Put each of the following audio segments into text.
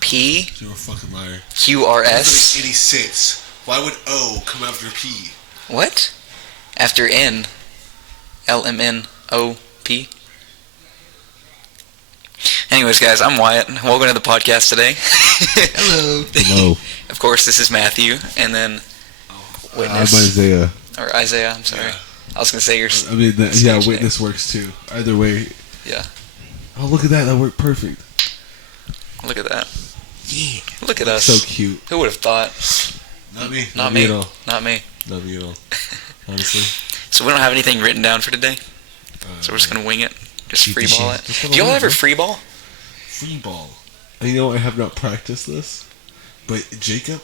P? You're a fucking liar. QRS? That doesn't make any sense. Why would O come after P? What? After N. LMNOP. Anyways, guys, I'm Wyatt. Welcome to the podcast today. Hello. Hello. Of course, this is Matthew, and then Witness. I'm Isaiah. Or Isaiah, I'm sorry. Yeah. I was going to say your I mean, Witness name. works too. Either way. Yeah. Oh, look at that. That worked perfect. Look at that. Yeah. Look at us. So cute. Who would have thought? Not me. Not me. At all. Not me. Not me at all. Honestly. So we don't have anything written down for today? So we're just going to wing it? Just Shoot the freeball shit. it? Do y'all ever freeball? Free ball. You know, I have not practiced this, but Jacob,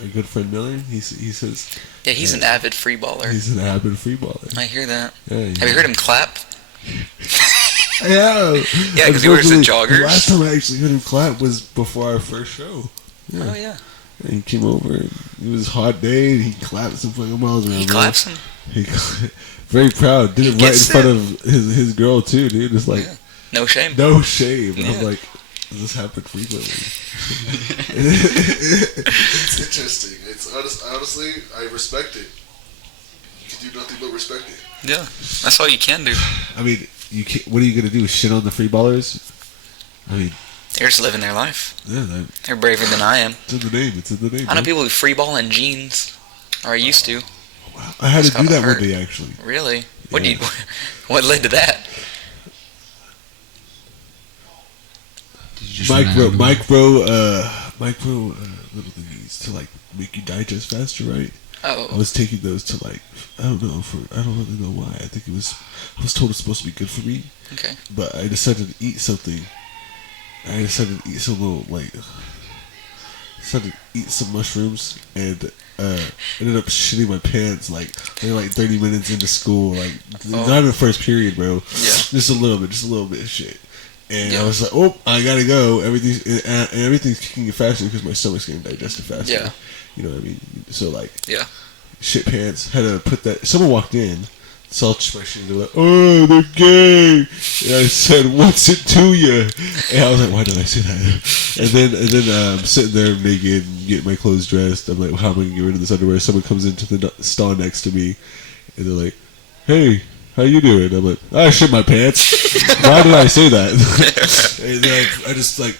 our good friend Miller, he says... Yeah, he's an avid freeballer. He's an avid free baller. I hear that. Yeah, Have you heard him clap? Yeah. Yeah, because he wears the The joggers. last time I actually heard him clap was before our first show. Yeah. Oh, yeah. And he came over, and it was a hot day, and he clapped some fucking miles around. He claps him. Very proud. Did it right in Gets front it. of his girl, too, dude. It's like, Yeah. No shame. no shame. And Yeah. I'm like, does this happen frequently? It's interesting. It's honestly, I respect it. You can do nothing but respect it. Yeah. That's all you can do. I mean, you can't, what are you going to do? Shit on the free ballers? I mean, They're just living their life. yeah, They're braver than I am. it's in the name. It's in the name. I know bro. people who freeball in jeans. Or I used to. Wow. I had to It's do that kinda one hurt. day, actually. Really? What Yeah. do you? What led to that? Did you just run out of underwear? micro little thingies to like make you digest faster, right? I Oh. was taking those to like, I don't really know why. I think I was told it's supposed to be good for me, Okay. but I decided to eat something. I decided to eat some little decided to eat some mushrooms and ended up shitting my pants like 30 minutes into school, like not in the first period, bro. Yeah. Just a little bit of shit. And Yeah. I was like, oh, I gotta go. Everything's kicking faster because my stomach's getting digested faster. Yeah. You know what I mean? So like, Yeah. shit pants. Had to put that. Someone walked in, saw my shit. They're like, oh, they're gay. And I said, what's it to you? And I was like, why did I say that? And then I'm sitting there naked, getting my clothes dressed. I'm like, how am I gonna get rid of this underwear? Someone comes into the stall next to me, and they're like, hey, how you doing? I'm like, I shit my pants. Why did I say that? And then I just like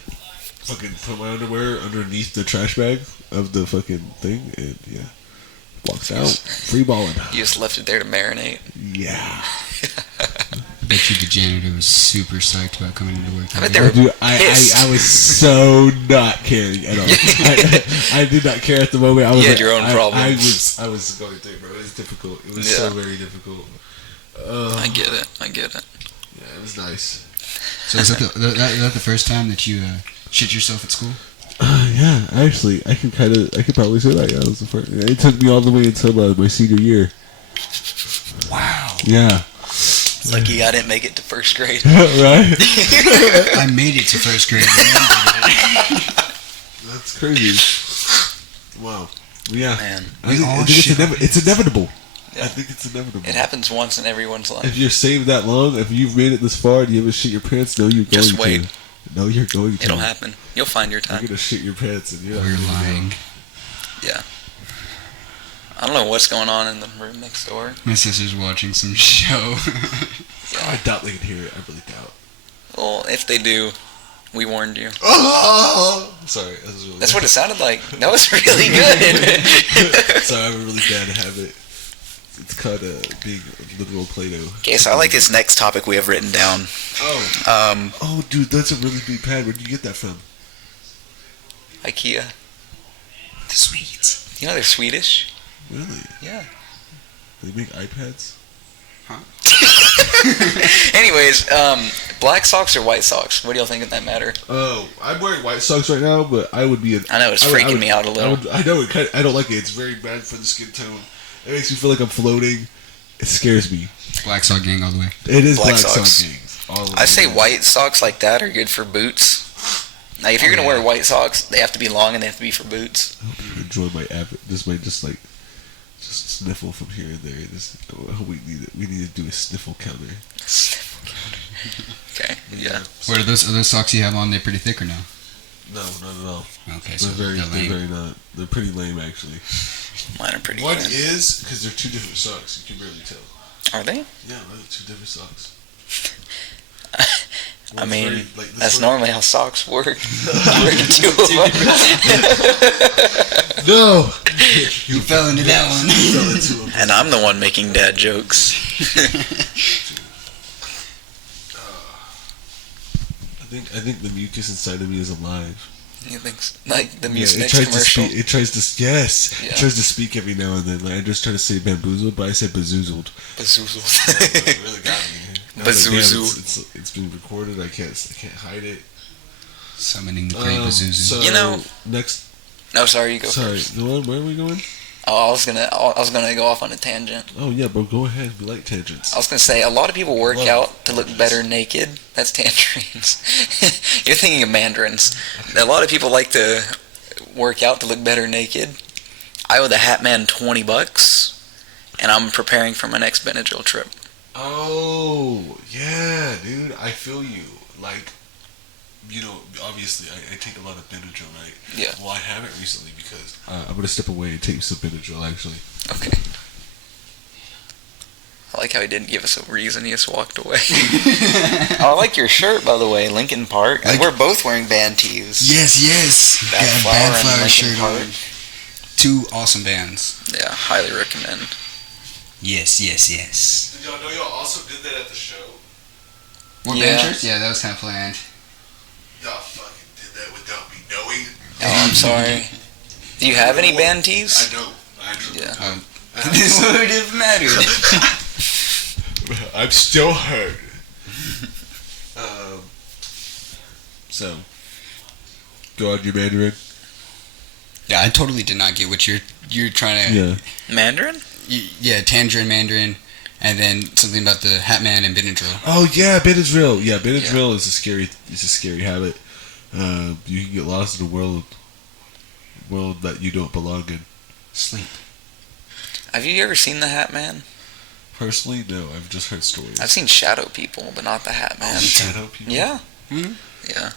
fucking put my underwear underneath the trash bag of the fucking thing, and yeah, walks out, free balling. You just left it there to marinate. Yeah. Bet you the janitor was super psyched about coming into work. I bet today. they were Dude, pissed. I was so not caring at all. I did not care at the moment. I was You like, had your own problems. I was going through it, bro. It was difficult. It was Yeah. so very difficult. I get it. Yeah, it was nice. So is that the first time that you shit yourself at school? Yeah, actually, I could probably say that. Yeah, it was the first. It took me all the way until my senior year. Wow. Yeah. Lucky I didn't make it to first grade. Right? I made it to first grade. That's crazy. Wow. Yeah. Man, I think, all it's, shit. it's inevitable. Yeah. I think it's inevitable. it happens once in everyone's life. If you're saved that long, if you've made it this far and you haven't shit your pants, no, you're going Just wait. to. No, you're going to. It'll happen. You'll find your You're time. going to shit your pants and you're not We're gonna know. lying. Yeah. I don't know what's going on in the room next door. My sister's watching some show. I doubt they can hear it. I really doubt. Well, if they do, we warned you. Oh! Sorry. That was really That's what it sounded like. That was really good. Sorry, I have a really bad habit. It's called being a literal Play-Doh. Okay, so I like this next topic we have written down. Oh. Oh, dude, that's a really big pad. Where'd you get that from? IKEA. The sweets. You know they're Swedish? Really? Yeah. They make iPads? Anyways, black socks or white socks? What do y'all think of that matter? Oh, I'm wearing white socks right now, but I would be an... I know, it's I would- freaking me out a little. I know, I don't like it. It's very bad for the skin tone. It makes me feel like I'm floating. It scares me. Black sock gang all the way. It is Black black socks. sock gangs. All of I say them. white socks like that are good for boots. Like, if you're going to wear white socks, they have to be long and they have to be for boots. I hope you enjoy my just sniffle from here and there. I hope we need to do a sniffle counter. Okay. Yeah. What are those socks you have on? They're pretty thick or no? No, not at all. Okay, so They're they're lame. very not. They're pretty lame, actually. Mine are pretty One thin. is because they're two different socks. You can barely tell. Are they? Yeah, right. Two different socks. I mean, very, like, this that's one- normally how socks work. You wear two of them. No. You fell into that one. You fell into them. And I'm the one making dad jokes. I think the mucus inside of me is alive. You think like the Yeah, Muse it next tries commercial? to speak. It tries to yes. Yeah. It tries to speak every now and then. Like, I just try to say bamboozled, but I said bazoozled. Bazoozled. It really got me. I was like, damn, it's being recorded. I can't hide it. Summoning the great Bazuzu. So You know- next. No, sorry, you go Sorry, first. go on. Where are we going? Oh, I was gonna go off on a tangent. Oh yeah, bro. Go ahead. We like tangents. I was gonna say a lot of people work Love out to look better naked. That's tangerines. You're thinking of mandarins. A lot of people like to work out to look better naked. I owe the Hat Man $20, and I'm preparing for my next Benadryl trip. Oh yeah, dude. I feel you. Like, you know, obviously, I take a lot of Benadryl, right? Yeah. Well, I haven't recently because I'm gonna step away and take some Benadryl. Actually. Okay. I like how he didn't give us a reason. He just walked away. I like your shirt, by the way, Lincoln Park. Like- We're both wearing band tees. Yes. Bad Got a Flower Bad and Flower Linkin shirt Park. on. Two awesome bands. Yeah, highly recommend. Yes. Did y'all know y'all also did that at the show? What Yeah. band shirts? Yeah, that was kind of planned. Y'all fucking did that without me knowing. Oh, I'm sorry. Do you have any band tees? I know. Yeah. This would have mattered. I'm still hurt. So, go on your Mandarin. Yeah, I totally did not get what you're trying to. Yeah. Mandarin? Yeah, Tangerine Mandarin, and then something about the Hat Man and Benadryl. Oh yeah, Benadryl. Yeah, Benadryl is a scary habit. You can get lost in a world that you don't belong in. Sleep. Have you ever seen the Hat Man? Personally, no. I've just heard stories. I've seen shadow people, but not the Hat Man. Shadow people. Yeah. Hmm? Yeah.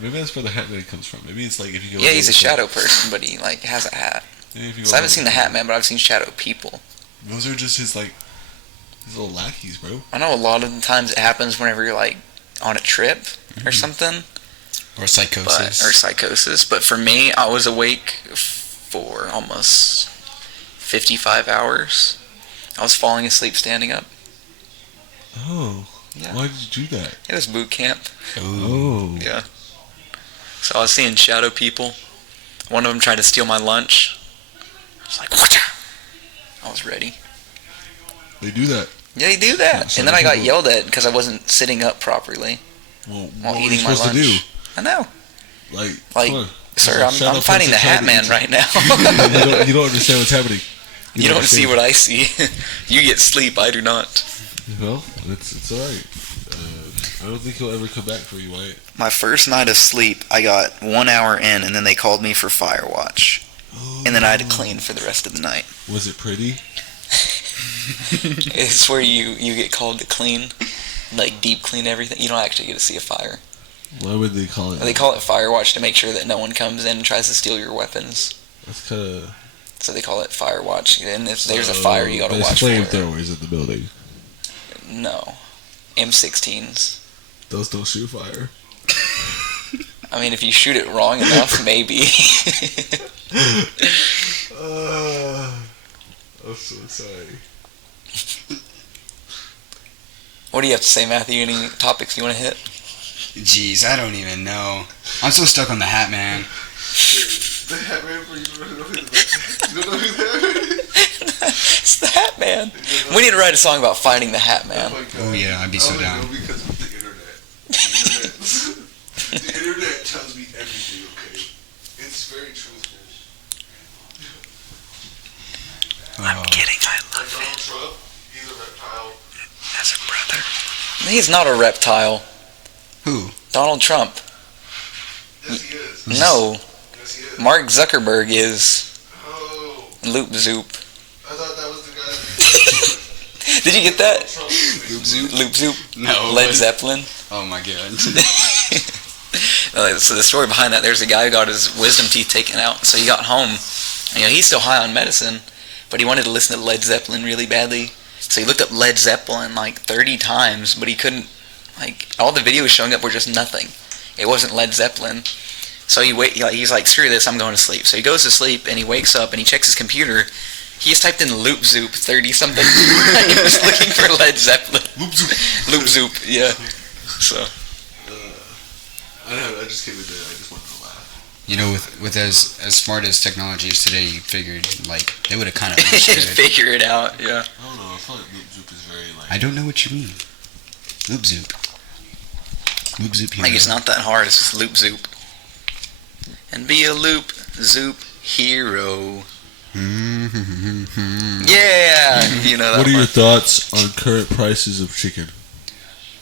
Maybe that's where the Hat Man comes from. Maybe it's like if you go. Yeah, he's a shadow person, but he like has a hat. Maybe if you So go I haven't seen the Hat Man, but I've seen shadow people. Those are just his little lackeys, bro. I know a lot of the times it happens whenever you're like on a trip or something, Or psychosis. or psychosis. But for me, I was awake for almost 55 hours. I was falling asleep standing up. Oh. Yeah. Why did you do that? It was boot camp. Oh. Yeah. So I was seeing shadow people. One of them tried to steal my lunch. I was like, "Whatcha?" I was ready. They do that. Yeah, they do that. Shadow And then I got people- yelled at because I wasn't sitting up properly Well, while what eating are my you supposed lunch. to I know. do? Like, Like, come on. Sir, Just shut I'm up fighting and the try Hat to Man eat right now. you don't understand what's happening. You don't see what I see. You get sleep, I do not. Well, it's all right. I don't think he'll ever come back for you, Wyatt. My first night of sleep, I got 1 hour in, and then they called me for fire watch. And then I had to clean for the rest of the night. Was it pretty? It's where you get called to clean, like deep clean everything. You don't actually get to see a fire. Why would they call it? They call it fire watch to make sure that no one comes in and tries to steal your weapons. That's kind of. So they call it fire watch. And if there's a fire, you gotta watch for There's it. flamethrowers in the building. No. M16s. Those don't shoot fire. I mean, if you shoot it wrong enough, maybe. I'm so sorry. What do you have to say, Matthew? Any topics you want to hit? Jeez, I don't even know. I'm so stuck on the Hat Man. The Hat Man, you don't know who the It's the Hat Man. We need to write a song about fighting the Hat Man. Oh yeah, I'd be so down. Because of the internet. The internet tells me everything, okay? It's very truthful. I'm kidding. I love Donald it. Trump, he's a reptile. As a brother. He's not a reptile. Who? Donald Trump. Yes, he is. No. Yes, he is. Mark Zuckerberg is. Oh, Loop Zoop. I thought that was the guy Did you get that? Loop Zoop? Loop Zoop? No. Led Zeppelin? Oh my god. So the story behind that, there's a guy who got his wisdom teeth taken out. So he got home. And, he's still high on medicine, but he wanted to listen to Led Zeppelin really badly. So he looked up Led Zeppelin like 30 times, but he couldn't, all the videos showing up were just nothing. It wasn't Led Zeppelin. So he's like, screw this, I'm going to sleep. So he goes to sleep, and he wakes up, and he checks his computer. He just typed in Loop Zoop 30-something. He was looking for Led Zeppelin. Loop Zoop. Loop Zoop, yeah. So. I just came in there. I just wanted to laugh. You know, with as smart as technology is today, you figured, they would have kind of Figure it out, yeah. I don't know. I feel like Loop Zoop is very, I don't know what you mean. Loop Zoop. Loop Zoop hero. It's not that hard, it's just Loop Zoop. And be a Loop Zoop hero. Yeah! You know that What are your one. thoughts on current prices of chicken?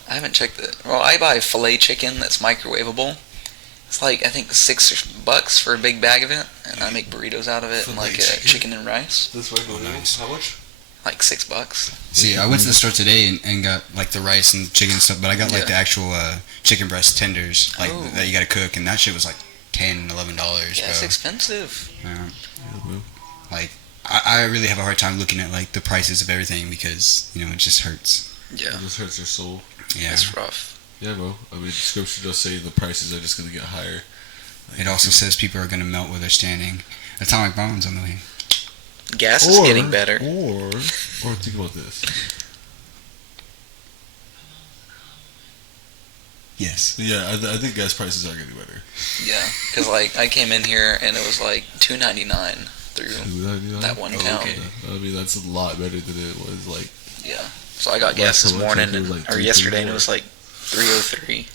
I haven't checked it. Well, I buy filet chicken that's microwavable. It's I think $6 for a big bag of it, and I make burritos out of it, and chicken and rice. That's microwavable. Nice. How much? Like $6. See, I went to the store today and got the rice and chicken and stuff, but I got the actual chicken breast tenders that you gotta cook, and that shit was $10, $11. Yeah, it's expensive. Yeah. Yeah, I really have a hard time looking at the prices of everything because it just hurts. Yeah, it just hurts your soul. Yeah, it's rough. Yeah, bro. Scripture does say the prices are just gonna get higher. It also says people are gonna melt where they're standing. Atomic bombs on the way. Gas is getting better. Or think about this. Yes. Yeah, I think gas prices are getting better. Yeah, because I came in here and it was $2.99 through $2.99? that one count. Okay. That's a lot better than it was Yeah. So I got gas this morning or yesterday, and it was $3.03.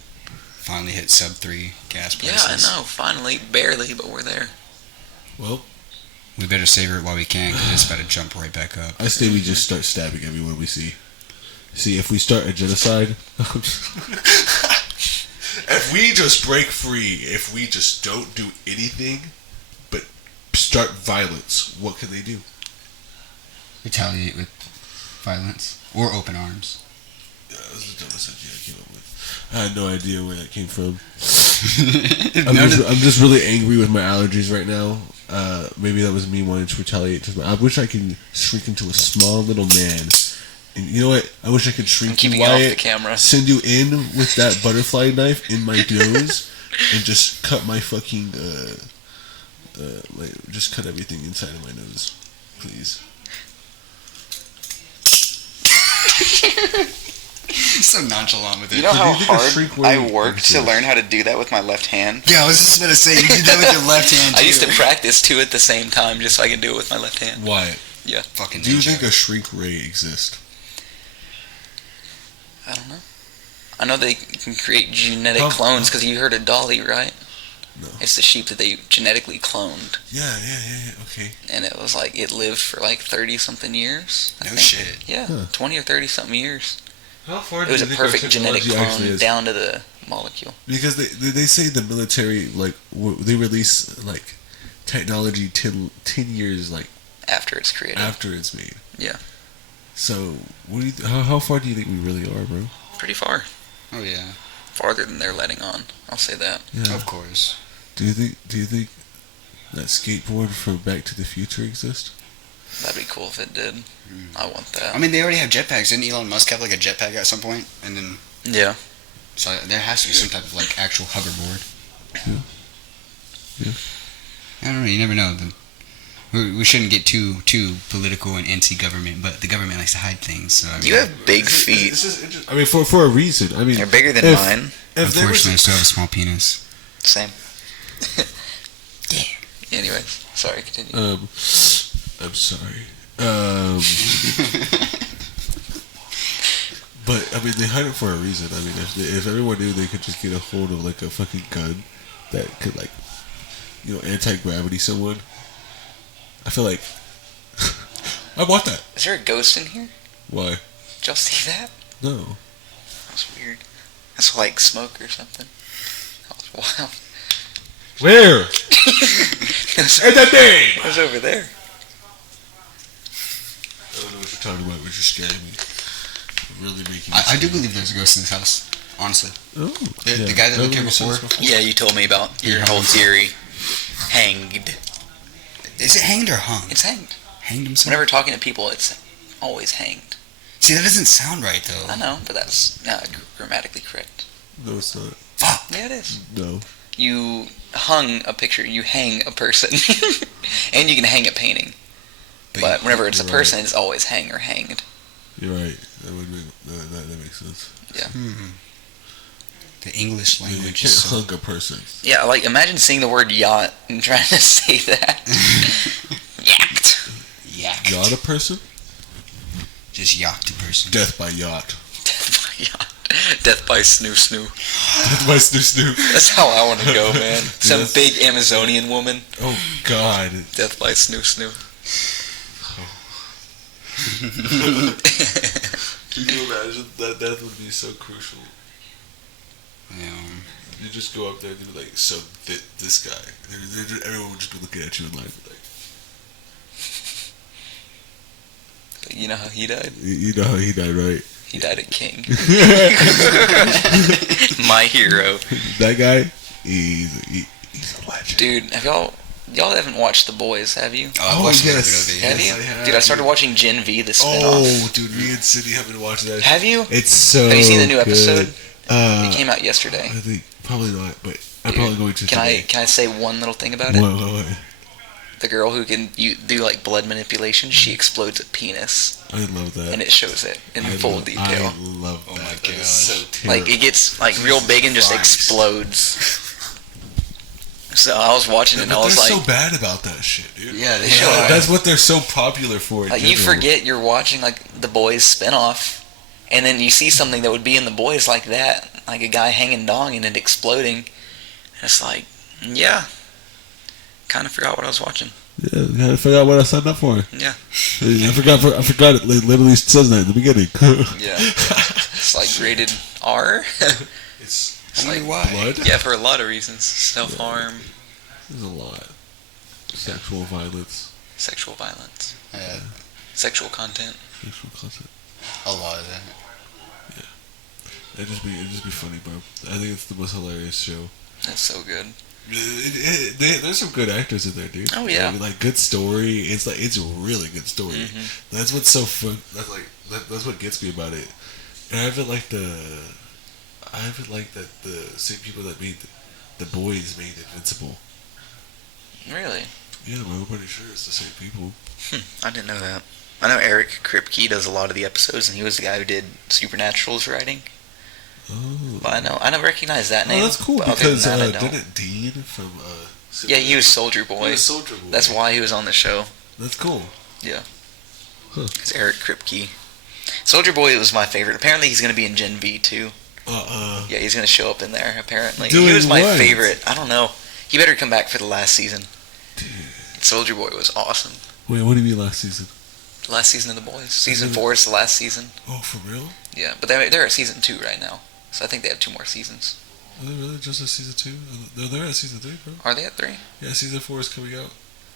Finally hit sub 3 gas prices. Yeah, I know. Finally, barely, but we're there. Well, we better savor it while we can because it's about to jump right back up. I say we just start stabbing everyone we see. See, if we start a genocide, if we just break free, if we just don't do anything but start violence, what can they do? Retaliate with violence or open arms. Yeah, that was the dumbest idea I came up with. I had no idea where that came from. I'm just really angry with my allergies right now. Maybe that was me wanting to retaliate. I wish I could shrink into a small little man. And you know what? I wish I could shrink you, Wyatt, off the camera. send you in with that butterfly knife in my nose, and just cut my fucking, just cut everything inside of my nose, please. So nonchalant with it. You know how think a hard shrink I ray worked to exists? learn how to do that with my left hand? Yeah, I was just gonna say you did that with your left hand. I used to practice two at the same time just so I could do it with my left hand. Wyatt, Yeah. Fucking do you ninja. think a shrink ray exists? I don't know. I know they can create genetic How- clones because you heard of Dolly, right? No. It's the sheep that they genetically cloned, Yeah, okay. and it was it lived for 30-something years. I No think. shit. Yeah, Huh. 20 or 30-something years. How far It was a perfect genetic clone down to the molecule. Because they say the military, they release, technology 10 years, After it's created. after it's made. Yeah. So, how far do you think we really are, bro? Pretty far. Oh yeah, Farther than they're letting on. I'll say that. Yeah. of course. Do you think that skateboard from Back to the Future exists? That'd be cool if it did. I want that. I mean, they already have jetpacks. Didn't Elon Musk have a jetpack at some point? And then Yeah. so there has to be some type of actual hoverboard. Yeah. I don't know. You never know. We shouldn't get too political and anti-government, but the government likes to hide things. So You have big feet. This is interesting. I mean, for a reason. I mean, They're bigger than if- mine. If there was unfortunately, I still have a small penis. Same. Anyway, sorry, continue. I'm sorry. But I mean, they hide it for a reason. I mean, if everyone knew they could just get a hold of a fucking gun that could anti-gravity someone, I feel like I want that. Is there a ghost in here? Why? Did y'all see that? No. That's weird. That's smoke or something. That was wild. Where? It was, In the name. it was over there. I don't know what you're talking about, but you're scaring me. really making. I do believe there's a ghost in this house. Honestly, Oh, the guy that lived here before. Yeah, you told me about your whole theory. Hanged. Is it hanged or hung? It's hanged. Hanged himself. Whenever talking to people, it's always hanged. See, that doesn't sound right though. I know, but that's not grammatically correct. No, it's not. Fuck. Yeah, it is. No. You hung a picture. You hang a person, and you can hang a painting. But whenever it's a You're person, right. it's always hang or hanged. You're right. That would make that makes sense. Yeah. The English You language can't is so... hug a person. Yeah, like imagine seeing the word yacht and trying to say that. Yacht. Yacht. Yacht a person? Just yacht a person. Death by yacht. Death by yacht. Death by snoo snoo. Death by Snoop Snoop. That's how I want to go, man. Some Yes. big Amazonian woman. Oh God. Death by snoo snoo. Can you imagine that death would be so crucial? Yeah. You just go up there and be like, so this guy. Everyone would just be looking at you and like, You know how he died? you know how he died, right? He died at King. My hero. That guy, he's a legend. Dude, have y'all haven't watched The Boys, have you? I watched a little yes. bit of it. Have Yes, you? I have. Dude, I started watching Gen V, the spinoff. Oh, dude, me and Sydney have been watching that. Have you? It's so. Have you seen the new good. episode? It came out yesterday. I think probably not, but I'm Dude, probably going to. Can I say one little thing about it? What? The girl who can do like blood manipulation, she explodes a penis, I love that. and it shows it in full detail. I love that. Oh my That is gosh. so terrible. Like it gets like real big and just Christ. explodes. So I was watching it and I was they're like, so bad about that shit, dude. Yeah, they show are. it. That's what they're so popular for. in like you general. forget you're watching like The Boys spinoff, and then you see something that would be in The Boys like that, like a guy hanging dong and it exploding. And it's like, yeah, kind of forgot what I was watching. Yeah, you gotta figure out what I signed up for. Yeah. I forgot it. It literally says that in the beginning. Yeah. It's like rated R. It's It's I wonder like, why. blood. yeah, for a lot of reasons. Self-harm, There's a lot. Sexual violence, sexual violence, Yeah, sexual content. sexual content. a lot of that. It'd just be funny, bro. I think it's the most hilarious show. That's so good. There's some good actors in there, dude. Oh, yeah. like good story. It's a really good story. Mhm. That's what's so fun. That's what gets me about it. And I haven't liked that the same people that made the Boys made Invincible. Really? Yeah, I'm pretty sure it's the same people. I didn't know that. I know Eric Kripke does a lot of the episodes, and he was the guy who did Supernatural's writing. Oh, But I don't recognize that name. that's cool but other than because that, I don't. didn't Dean from Yeah, he was Soldier Boy. He was Soldier Boy. That's why he was on the show. That's cool. Yeah. Huh. It's Eric Kripke. Soldier Boy was my favorite. Apparently, he's going to be in Gen V too. Yeah, he's going to show up in there. Apparently, he Doing was my what? favorite. I don't know. He better come back for the last season. Dude. Soldier Boy was awesome. Wait, what do you mean last season? The last season of The Boys. Season 4 is the last season. Oh, for real? Yeah, but they're at season 2 right now. So I think they have 2 more seasons. Are they really just at season 2? No, they're at season 3, bro. Are they at 3? Yeah, season 4 is coming out.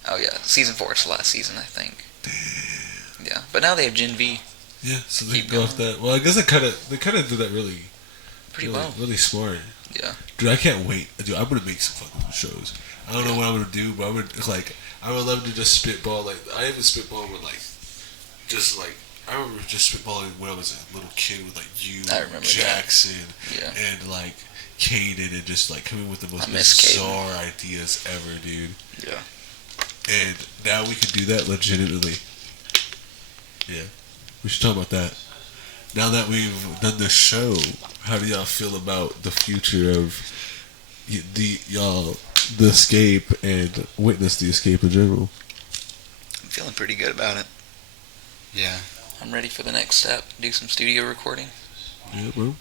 Oh yeah, season 4 is the last season, I think. Yeah, but now they have Gen V Yeah, so they Keep go off that. Well, I guess they kind of do that really really smart. Yeah. Dude, I can't wait. Dude, I'm gonna make some fucking shows. I don't know what I'm gonna do, but I would love to just spitball. Like I even spitball with I remember just spitballing when I was a little kid with like you, I remember Jackson, Yeah. and like Kaden, and just like coming with the most I miss Kaden. bizarre ideas ever, dude. Yeah. And now we can do that legitimately. Yeah. We should talk about that. Now that we've done this show, how do y'all feel about the future of the escape and witness the escape in general? I'm feeling pretty good about it. Yeah. I'm ready for the next step. Do some studio recording. Yeah, bro.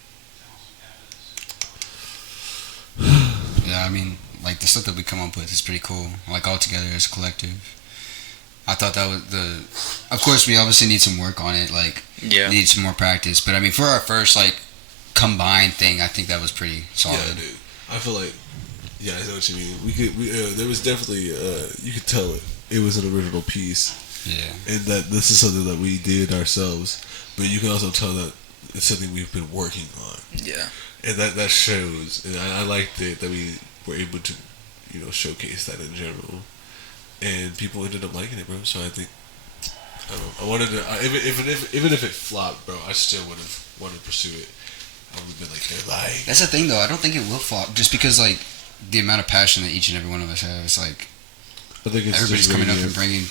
Yeah, I mean, like the stuff that we come up with is pretty cool. Like all together as a collective. I thought that was of course we obviously need some work on it, like Yeah. need some more practice. But I mean, for our first like combined thing, I think that was pretty solid. Yeah, dude. I feel like, yeah, I know what you mean. There was definitely, you could tell it was an original piece. Yeah. And that this is something that we did ourselves. But you can also tell that It's something we've been working on, Yeah. and that shows. And I liked it that we were able to, showcase that in general, and people ended up liking it, bro. So I think I don't know. I wanted to even if it flopped, bro. I still would have wanted to pursue it. I would have been like, they're lying. That's the thing, though. I don't think it will flop, just because like the amount of passion that each and every one of us have. It's like I think it's everybody's just coming up really and bringing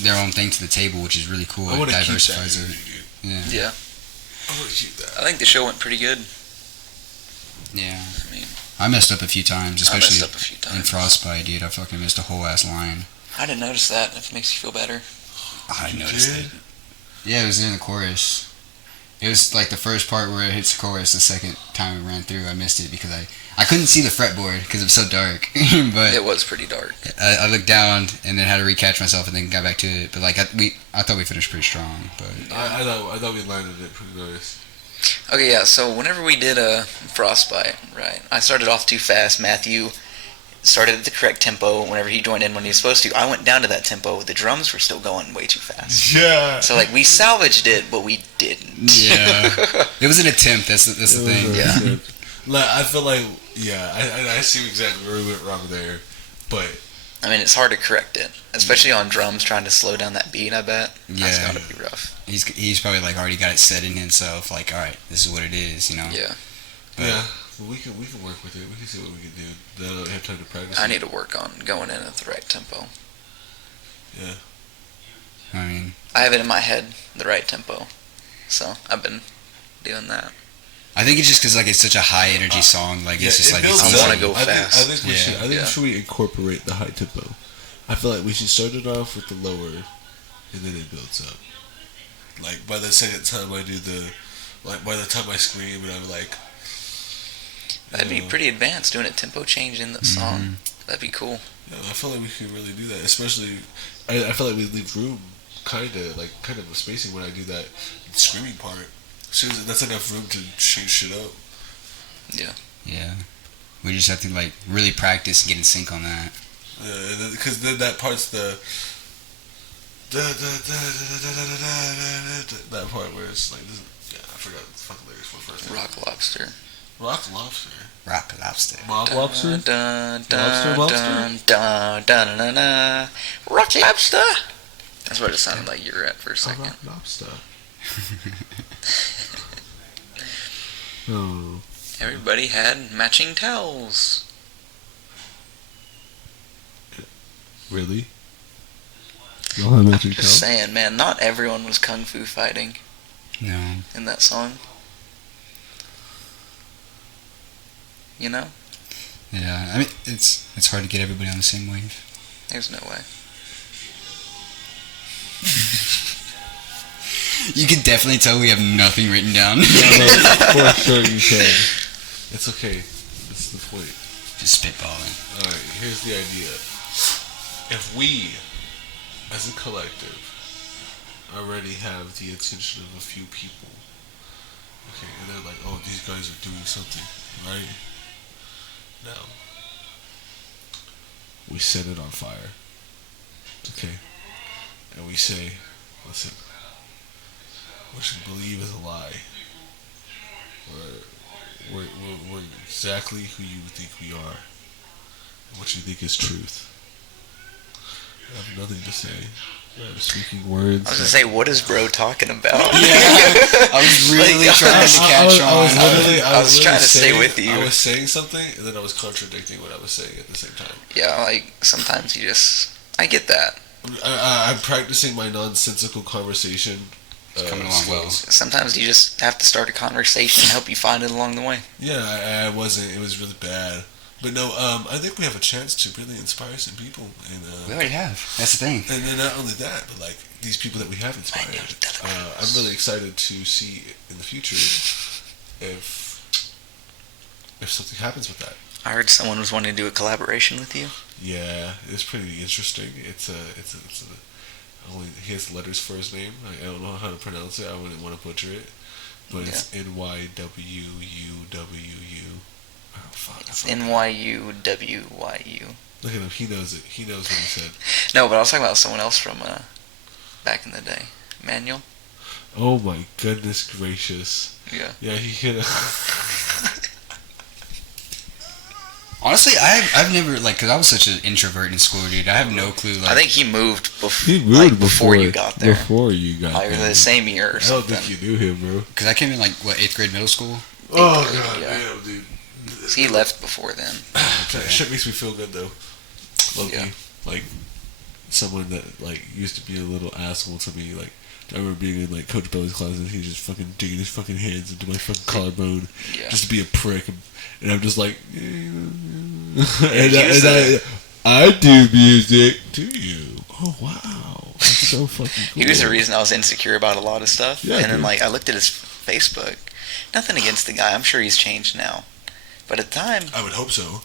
their own thing to the table, which is really cool. I It want to keep that diversifies it. energy, dude. Yeah. Yeah. I want to keep that. I think the show went pretty good. Yeah. I mean, I messed up a few times, I messed especially up a few in times. Frostbite, dude. I fucking missed a whole ass line. I didn't notice that. If it makes you feel better. I You noticed did? it. Yeah, it was in the chorus. It was like the first part where it hits the chorus. The second time we ran through, I missed it because I couldn't see the fretboard because it was so dark. But It was pretty dark. I looked down and then had to recatch myself and then got back to it. But like I thought we finished pretty strong. But I thought we landed it pretty nice. Okay, yeah, so whenever we did a Frostbite, right, I started off too fast. Matthew started at the correct tempo whenever he joined in when he was supposed to. I went down to that tempo. The drums were still going way too fast. Yeah. So, like, we salvaged it, but we didn't. yeah, it was an attempt. That's the thing. Yeah. Like I feel like I see exactly where we went wrong there, but I mean, it's hard to correct it, especially on drums, trying to slow down that beat, I bet. That's Yeah. gotta be rough. He's probably like already got it set in himself. Like, all right, this is what it is. Yeah. But- yeah, we can work with it. We can see what we can do. Then I don't have time to practice. I need to work on going in at the right tempo. Yeah. I mean, I have it in my head, the right tempo. So, I've been doing that. I think it's just because like it's such a high energy song. Like it's just it like builds I it's wanna up. go fast. I think we Yeah. should. I think Yeah. should we incorporate the high tempo? I feel like we should start it off with the lower, and then it builds up. Like by the second time I do by the time I scream and I'm like, That'd be pretty advanced, doing a tempo change in the song. That'd be cool. I feel like we could really do that. Especially, I feel like we leave room, kind of a spacing when I do that screaming part. So that's enough room to change shit up. yeah. We just have to like really practice and get in sync on that. Because then that part's the that part where it's like I forgot the fucking lyrics for the first time. Rock Lobster. Rock lobster. Rock lobster. Mob lobster. Dun, Lobster, dun, lobster? dun, dun, dun, dun, dun. Rock Lobster. That's what it sounded like you were at for a second. Rock lobster. Oh. Everybody had matching towels. Really? Y'all have matching Just towels? saying, man, not everyone was kung fu fighting No. in that song. You know? Yeah. I mean, it's hard to get everybody on the same wave. There's no way. You can definitely tell we have nothing written down. For sure you can. It's okay. That's the point. Just spitballing. Alright, here's the idea. If we, as a collective, already have the attention of a few people, okay, and they're like, oh, these guys are doing something, right? Now, we set it on fire, okay? And we say, listen, what you believe is a lie. We're exactly who you think we are, and what you think is truth. I have nothing to say. I'm speaking words. I was gonna say, what is bro talking about? I was really Like, trying to catch on. I was trying to stay saying- with you. I was saying something, and then I was contradicting what I was saying at the same time. Yeah, like, sometimes you just... I get that. I'm practicing my nonsensical conversation. It's coming along well. Sometimes you just have to start a conversation and help you find it along the way. Yeah, I wasn't. It was really bad. But no, I think we have a chance to really inspire some people. And We already have. That's the thing. and then not only that, but like these people that we have inspired. I'm really excited to see in the future if something happens with that. I heard someone was wanting to do a collaboration with you. Yeah, it's pretty interesting. It's a only he has letters for his name. I don't know how to pronounce it. I wouldn't want to butcher it, but it's NYWUWU. Oh fuck! It's NYUWYU. Look at him. He knows it. He knows what he said. No, but I was talking about someone else from back in the day. Manuel. Oh my goodness gracious. Yeah. Yeah, he hit. Honestly, I've never like because I was such an introvert in school, dude. I have no clue. Like, I think he moved, He moved before you got there. Before you got Like there. the same year or I don't something. think you knew him, bro. because I came in like what 8th grade middle school. Oh grade, god, yeah. damn, dude. He left before then. That shit makes me feel good though. Low-key. Yeah. Like someone that like used to be a little asshole to me. Like I remember being in like Coach Billy's class and he just fucking digging his fucking hands into my fucking collarbone Yeah. just to be a prick. And I'm just like, and he I do music. Do you? Oh wow, that's so fucking cool. He was the reason I was insecure about a lot of stuff. Yeah, and then dude. like I looked at his Facebook. Nothing against the guy. I'm sure he's changed now. But at the time, I would hope so.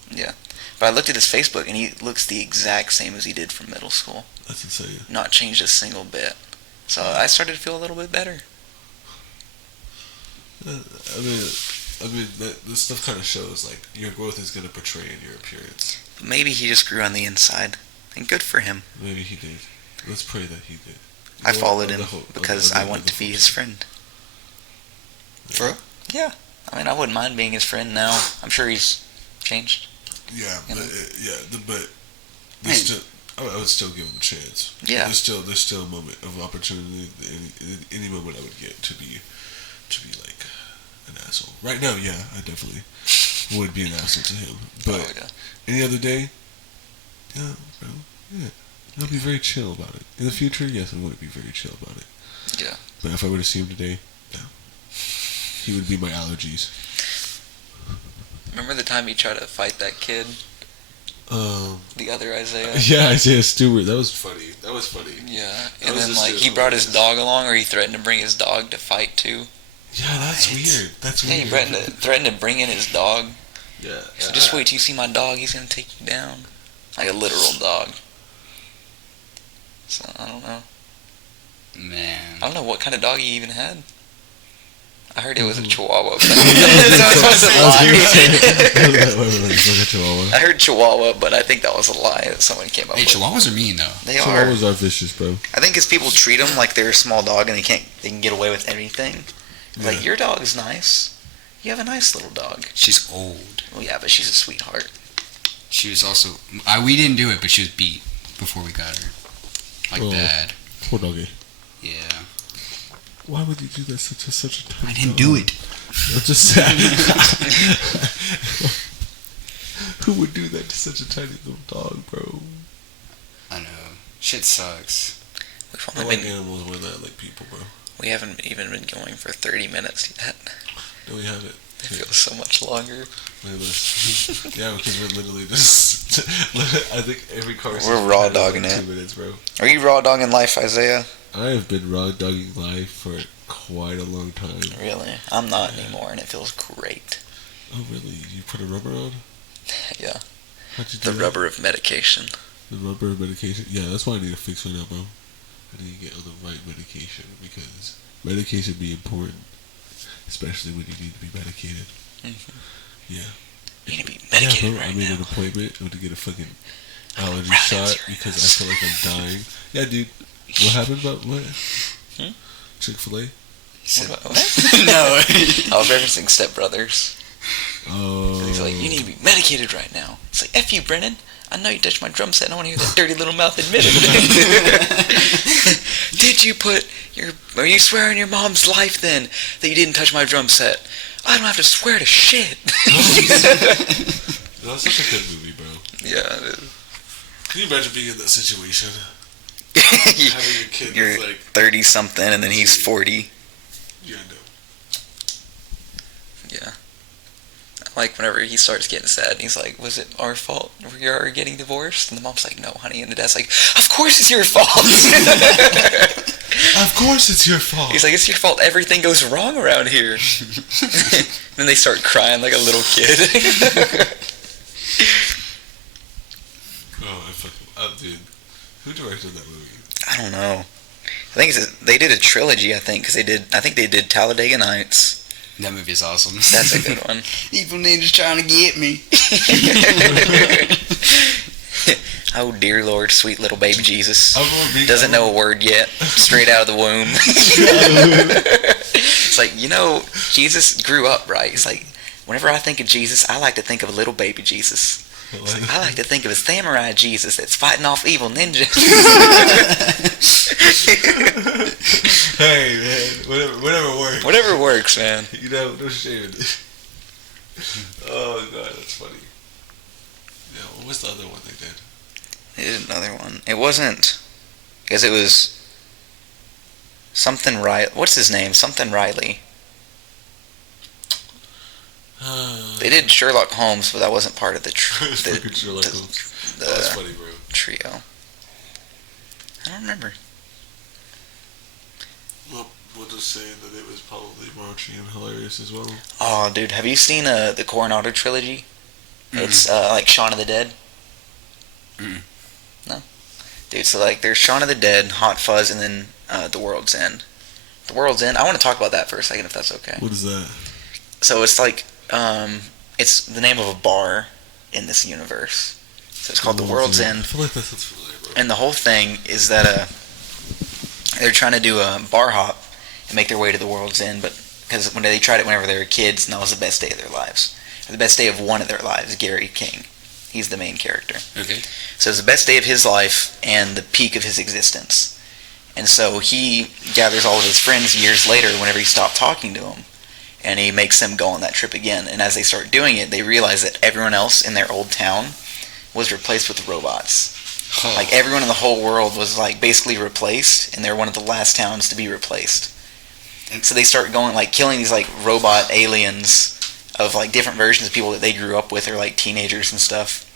but I looked at his Facebook and he looks the exact same as he did from middle school. That's insane. Not changed a single bit. So I started to feel a little bit better. I mean, this stuff kind of shows like your growth is gonna portray in your appearance. But maybe he just grew on the inside. And good for him. Maybe he did. Let's pray that he did. I followed him The because I want to be his friend. For real? Yeah. I mean, I wouldn't mind being his friend now. I'm sure he's changed. Yeah, You know? but Hey. still, I would still give him a chance. Yeah. There's still a moment of opportunity. Any moment I would get to be like an asshole. Right now, yeah, I definitely would be an asshole to him. But Oh, yeah. any other day, yeah, bro, yeah, I'll be very chill about it. In the future, yes, I would be very chill about it. Yeah. But if I were to see him today, no, he would be my allergies. Remember the time he tried to fight that kid? The other Isaiah? Yeah, Isaiah Stewart. That was funny. Yeah. That And was then, just like, a he brought his hilarious. dog along, or he threatened to bring his dog to fight, too. Yeah, that's What? weird. That's Yeah, weird. he threatened to bring in his dog. Yeah. So just wait till you see my dog, he's gonna take you down. Like a literal dog. So, I don't know. Man. I don't know what kind of dog he even had. I heard it was a Mhm. Chihuahua. But I heard Chihuahua, but I think that was a lie that someone came up Hey, with. Chihuahuas are mean though. They are. Chihuahuas are vicious, bro. I think it's people treat them like they're a small dog and they can get away with anything. Like, Yeah. your dog is nice. You have a nice little dog. She's old. Well, yeah, but she's a sweetheart. She was also. We didn't do it, but she was beat before we got her. Like Oh. bad. Poor doggy. Yeah. Why would you do that to such a tiny I didn't dog? do it. I'm just sad. Who would do that to such a tiny little dog, bro? I know. Shit sucks. We've I only like been, animals more than I like people, bro. we haven't even been going for 30 minutes yet. No, we haven't. It feels so much longer. Look at this. Yeah, because we're literally just. I think every conversation. We're raw we've had is dogging like it. 2 minutes, bro. Are you raw dogging life, Isaiah? I have been raw dogging life for quite a long time. Really? I'm not anymore, and it feels great. Oh, really? You put a rubber on? Yeah. How'd you do The that? rubber of medication. The rubber medication? Yeah, that's why I need to fix right now, bro. I need to get on the right medication because medication be important, especially when you need to be medicated. Mm-hmm. Yeah. You need to be Yeah, medicated bro, I right made now. an appointment to get a fucking allergy Right shot into your because ass. I feel like I'm dying. Yeah, dude. What happened about what? Hmm? Chick-fil-A? What? No. I was referencing Step Brothers. Oh. He's like, you need to be medicated right now. It's like, F you, Brennan. I know you touched my drum set. I don't want to hear that dirty little mouth admit it. Did you are you swear on your mom's life then that you didn't touch my drum set? I don't have to swear to shit. That's such a good movie, bro. Yeah, it is. Can you imagine being in that situation? Having a kid You're that's like, 30 something and then he's 40. yeah, no. Yeah. Like whenever he starts getting sad, he's like, was it our fault we are getting divorced? And the mom's like, no, honey. And the dad's like, of course it's your fault. Of course it's your fault. He's like, it's your fault everything goes wrong around here. Then they start crying like a little kid. Dude. Who directed that movie? I don't know. I think they did a trilogy, I think, because I think they did Talladega Nights. That movie is awesome. That's a good one. Evil ninja's trying to get me. I Oh dear Lord, sweet little baby Jesus. I'm Doesn't know a word yet. Straight out of the womb. It's like, Jesus grew up, right? It's like, whenever I think of Jesus, I like to think of a little baby Jesus. It's like, I like to think of a samurai Jesus that's fighting off evil ninjas. Hey man, whatever works. Whatever works, man. No shame. Oh god, that's funny. Yeah, what was the other one they did? They did another one. It wasn't, because it was something Riley. What's his name? Something Riley. They did Sherlock Holmes, but that wasn't part of the Fucking Sherlock Holmes. That was funny, bro. Trio. I don't remember. Well, we'll just say that it was probably raunchy and hilarious as well. Oh, dude, have you seen the Coronado trilogy? It's like Shaun of the Dead. No, dude. So like, there's Shaun of the Dead, Hot Fuzz, and then The World's End. The World's End. I want to talk about that for a second, if that's okay. What is that? So it's like, it's the name of a bar in this universe. So it's called The World's End. I feel like that sounds familiar, bro. And the whole thing is that they're trying to do a bar hop and make their way to the World's End, but because when they tried it whenever they were kids, and that was the best day of their lives. Or the best day of one of their lives, Gary King. He's the main character. Okay. So it's the best day of his life and the peak of his existence. And so he gathers all of his friends years later whenever he stopped talking to them. And he makes them go on that trip again. And as they start doing it, they realize that everyone else in their old town was replaced with robots. Oh. Like, everyone in the whole world was, like, basically replaced, and they're one of the last towns to be replaced. And so they start going, like, killing these, like, robot aliens of, like, different versions of people that they grew up with, or, like, teenagers and stuff.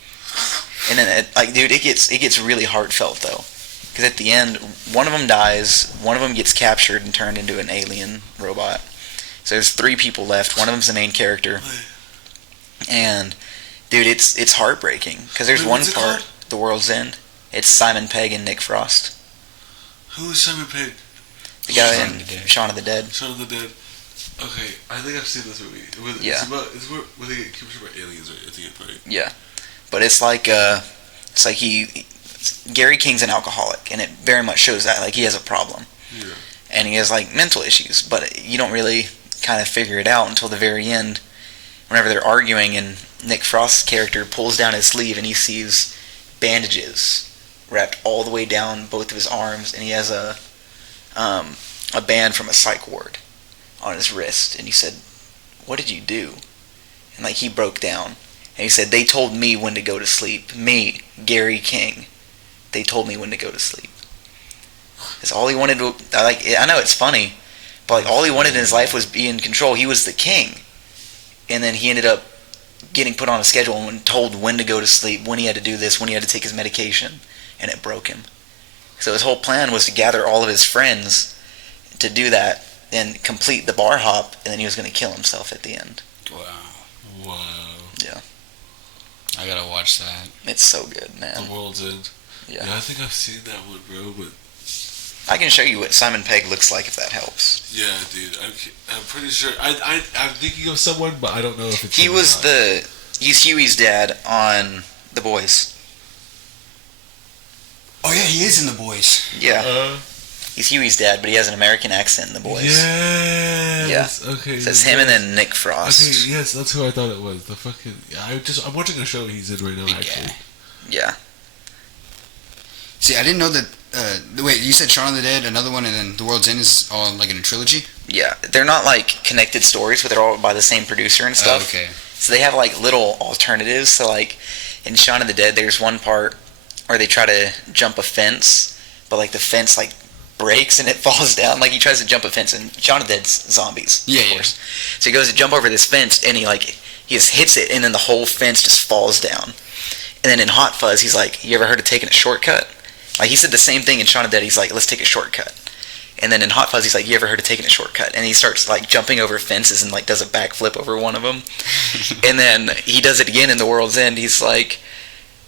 And then, dude, it gets really heartfelt, though. Because at the end, one of them dies, one of them gets captured and turned into an alien robot. So there's 3 people left. One of them's the main character. And, dude, it's heartbreaking. Because there's one part, The World's End. It's Simon Pegg and Nick Frost. Who is Simon Pegg? The guy in Shaun of the Dead. Shaun of the Dead. Okay, I think I've seen this movie. Yeah. It's where they get captured by aliens, right? I think, right? Yeah. But it's like Gary King's an alcoholic, and it very much shows that. Like, he has a problem. Yeah. And he has, like, mental issues, but you don't really kind of figure it out until the very end, whenever they're arguing, and Nick Frost's character pulls down his sleeve, and he sees bandages wrapped all the way down both of his arms, and he has a band from a psych ward on his wrist. And he said, "What did you do?" And, like, he broke down, and he said, "They told me when to go to sleep. Me, Gary King. They told me when to go to sleep." Because all he wanted to, I know it's funny, but, like, all he wanted in his life was be in control. He was the king. And then he ended up getting put on a schedule and told when to go to sleep, when he had to do this, when he had to take his medication, and it broke him. So his whole plan was to gather all of his friends to do that and complete the bar hop, and then he was going to kill himself at the end. Wow. Yeah. I gotta watch that. It's so good, man. The World's End. Yeah. I think I've seen that one, bro, but... I can show you what Simon Pegg looks like if that helps. Yeah, dude. I'm pretty sure... I'm thinking of someone, but I don't know if it's... He was he's Huey's dad on The Boys. Oh yeah, he is in The Boys. Yeah. He's Huey's dad, but he has an American accent in The Boys. Yes. Yeah. Okay. So it's him and then Nick Frost. Okay, yes, that's who I thought it was. The fucking... I'm watching a show he's in right now, actually. Yeah. See, I didn't know that... wait, you said Shaun of the Dead, another one, and then The World's End is all, like, in a trilogy? Yeah. They're not, like, connected stories, but they're all by the same producer and stuff. Oh, okay. So they have, like, little alternatives. So, like, in Shaun of the Dead, there's one part where they try to jump a fence, but, like, the fence, like, breaks and it falls down. Like, he tries to jump a fence, and Shaun of the Dead's zombies, of course. So he goes to jump over this fence, and he just hits it, and then the whole fence just falls down. And then in Hot Fuzz, he's like, "You ever heard of taking a shortcut?" Like, he said the same thing in Shaun of the Dead. He's like, "Let's take a shortcut." And then in Hot Fuzz, he's like, "You ever heard of taking a shortcut?" And he starts, like, jumping over fences and, like, does a backflip over one of them. And then he does it again in The World's End. He's like,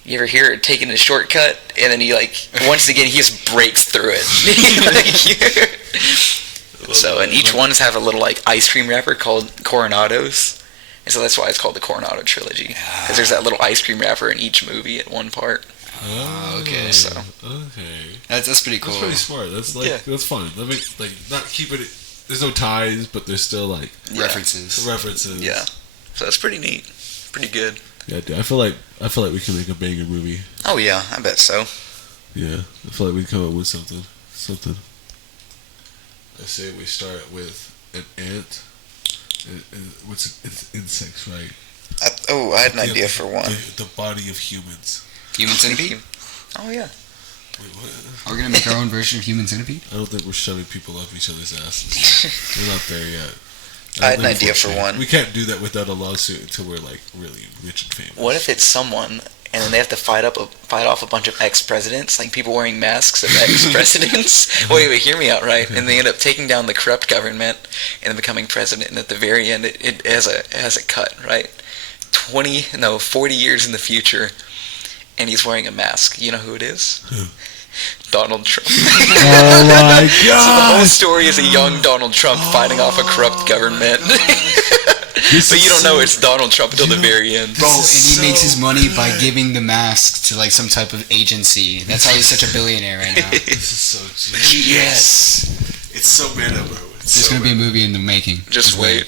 "You ever hear of taking a shortcut?" And then he, like, once again, he just breaks through it. So, and each ones have a little, like, ice cream wrapper called Coronados. And so that's why it's called the Coronado Trilogy. Because there's that little ice cream wrapper in each movie at one part. Okay. So. Okay. That's pretty cool. That's pretty smart. That's like Yeah. that's fun. That make like not keeping it. There's no ties, but there's still like References. references. Yeah. So that's pretty neat. Pretty good. Yeah, dude. I feel like we can make a banger movie. Oh yeah, I bet so. Yeah, I feel like we come up with something. I say we start with an ant. It's insects, right? I had an idea for one. The body of humans. Human Centipede? Oh yeah. Wait, what? Are we gonna make our own version of Human Centipede? I don't think we're shoving people up each other's asses. We're not there yet. I had an idea for one. We can't do that without a lawsuit until we're like really rich and famous. What if it's someone and then they have to fight off a bunch of ex-presidents, like people wearing masks of ex-presidents? Wait, hear me out, right? And they end up taking down the corrupt government and then becoming president. And at the very end, it has a cut, right? 40 years in the future, and he's wearing a mask. You know who it is? Who? Donald Trump. Oh my god! So the whole story is a young Donald Trump fighting off a corrupt government. But you don't know it's Donald Trump until the very end. Bro, and he makes his money by giving the mask to like some type of agency. That's how he's such a billionaire right now. This is so genius. Yes. It's so meta, bro. There's gonna be a movie in the making. Just wait.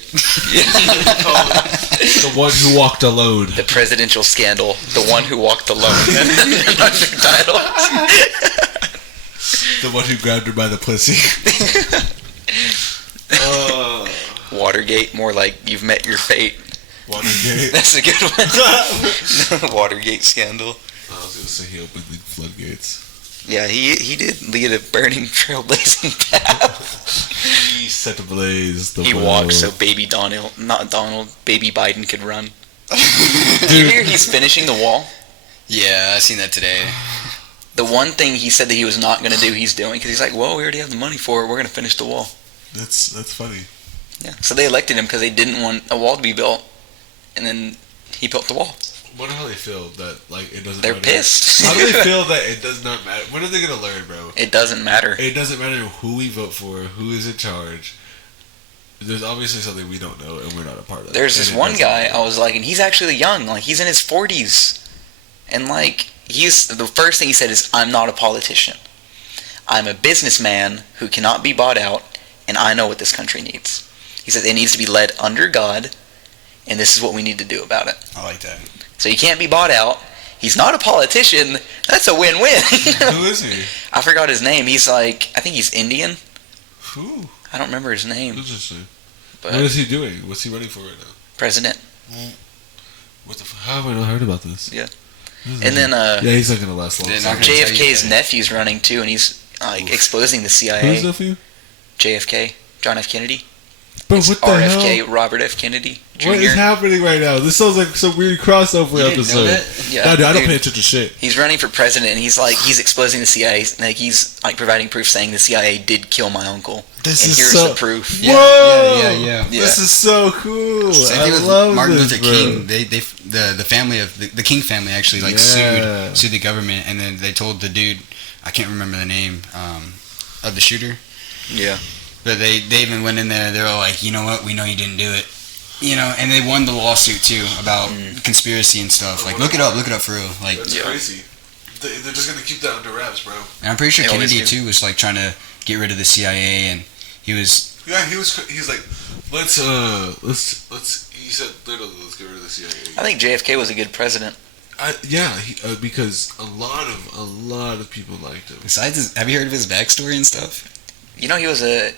The one who walked alone. The presidential scandal. The one who walked alone. Title. The one who grabbed her by the pussy. Watergate, more like you've met your fate. Watergate. That's a good one. Watergate scandal. I was gonna say he opened the floodgates. Yeah, he did lead a burning, trailblazing path. He set ablaze the He world. walked so baby baby Biden could run. Do you hear he's finishing the wall? Yeah, I seen that today. The one thing he said that he was not going to do, he's doing, because he's like, well, we already have the money for it. We're going to finish the wall. That's funny. Yeah. So they elected him because they didn't want a wall to be built, and then he built the wall. I wonder how they feel that like it doesn't. They're matter. pissed. How do they feel that it does not matter? When are they gonna learn, bro? It doesn't matter. It doesn't matter who we vote for, who is in charge. There's obviously something we don't know, and we're not a part of. There's this one guy I was like, and he's actually young, like he's in his 40s, and like he's the first thing he said is, "I'm not a politician. I'm a businessman who cannot be bought out, and I know what this country needs." He said it needs to be led under God, and this is what we need to do about it. I like that. So he can't be bought out. He's not a politician. That's a win-win. Who is he? I forgot his name. He's like, I think he's Indian. Who? I don't remember his name. Interesting. But What is he doing? What's he running for right now? president. What the? How have I not heard about this? Yeah. This is And then yeah, he's not gonna last long. They're not gonna tell you JFK's that. nephew's running too, and he's like exposing the Who's CIA. nephew? JFK, John F. Kennedy. Bro, what the RFK, hell? Robert F. Kennedy Jr. What is happening right now? This sounds like some weird crossover You didn't know episode. that? Yeah, No, dude, I don't dude. pay attention to shit. He's running for president, and he's exposing the CIA. Like he's like providing proof, saying the CIA did kill my uncle, This and is here's so. the proof. Yeah, Whoa! yeah. This is so cool. Same I thing with love Martin this, Luther bro. King. The family of the King family actually like Yeah. sued the government, and then they told the dude, I can't remember the name of the shooter, Yeah. but they even went in there. They were like, you know what, we know you didn't do it, you know, and they won the lawsuit too about conspiracy and stuff. Like look it up for real. Like That's Yeah. crazy. They're just gonna keep that under wraps, bro. and I'm pretty sure They always Kennedy do. too was like trying to get rid of the CIA, and he was Yeah, he was like, let's. He said literally, let's get rid of the CIA. I think JFK was a good president. Because a lot of people liked him. besides. Have you heard of his backstory and stuff? You know, he was a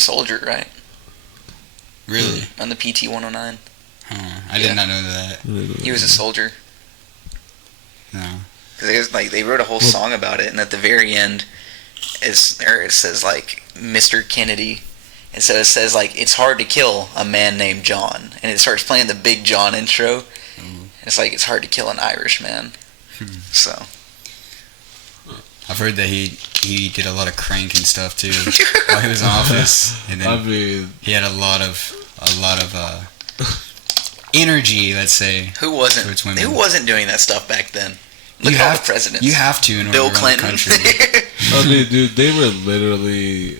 soldier, right? Really? On the PT 109. I did not know that. He was a soldier. No. Because it was like they wrote a whole song about it, and at the very end, it says like Mr. Kennedy, and so it says like it's hard to kill a man named John, and it starts playing the Big John intro. It's like it's hard to kill an Irish man. So I've heard that he did a lot of crank and stuff too while he was in office, and then I mean, he had a lot of energy. Let's say who Towards women. wasn't doing that stuff back then? Look at all the presidents. you have to in order Bill to run the Clinton. country. dude, they were literally.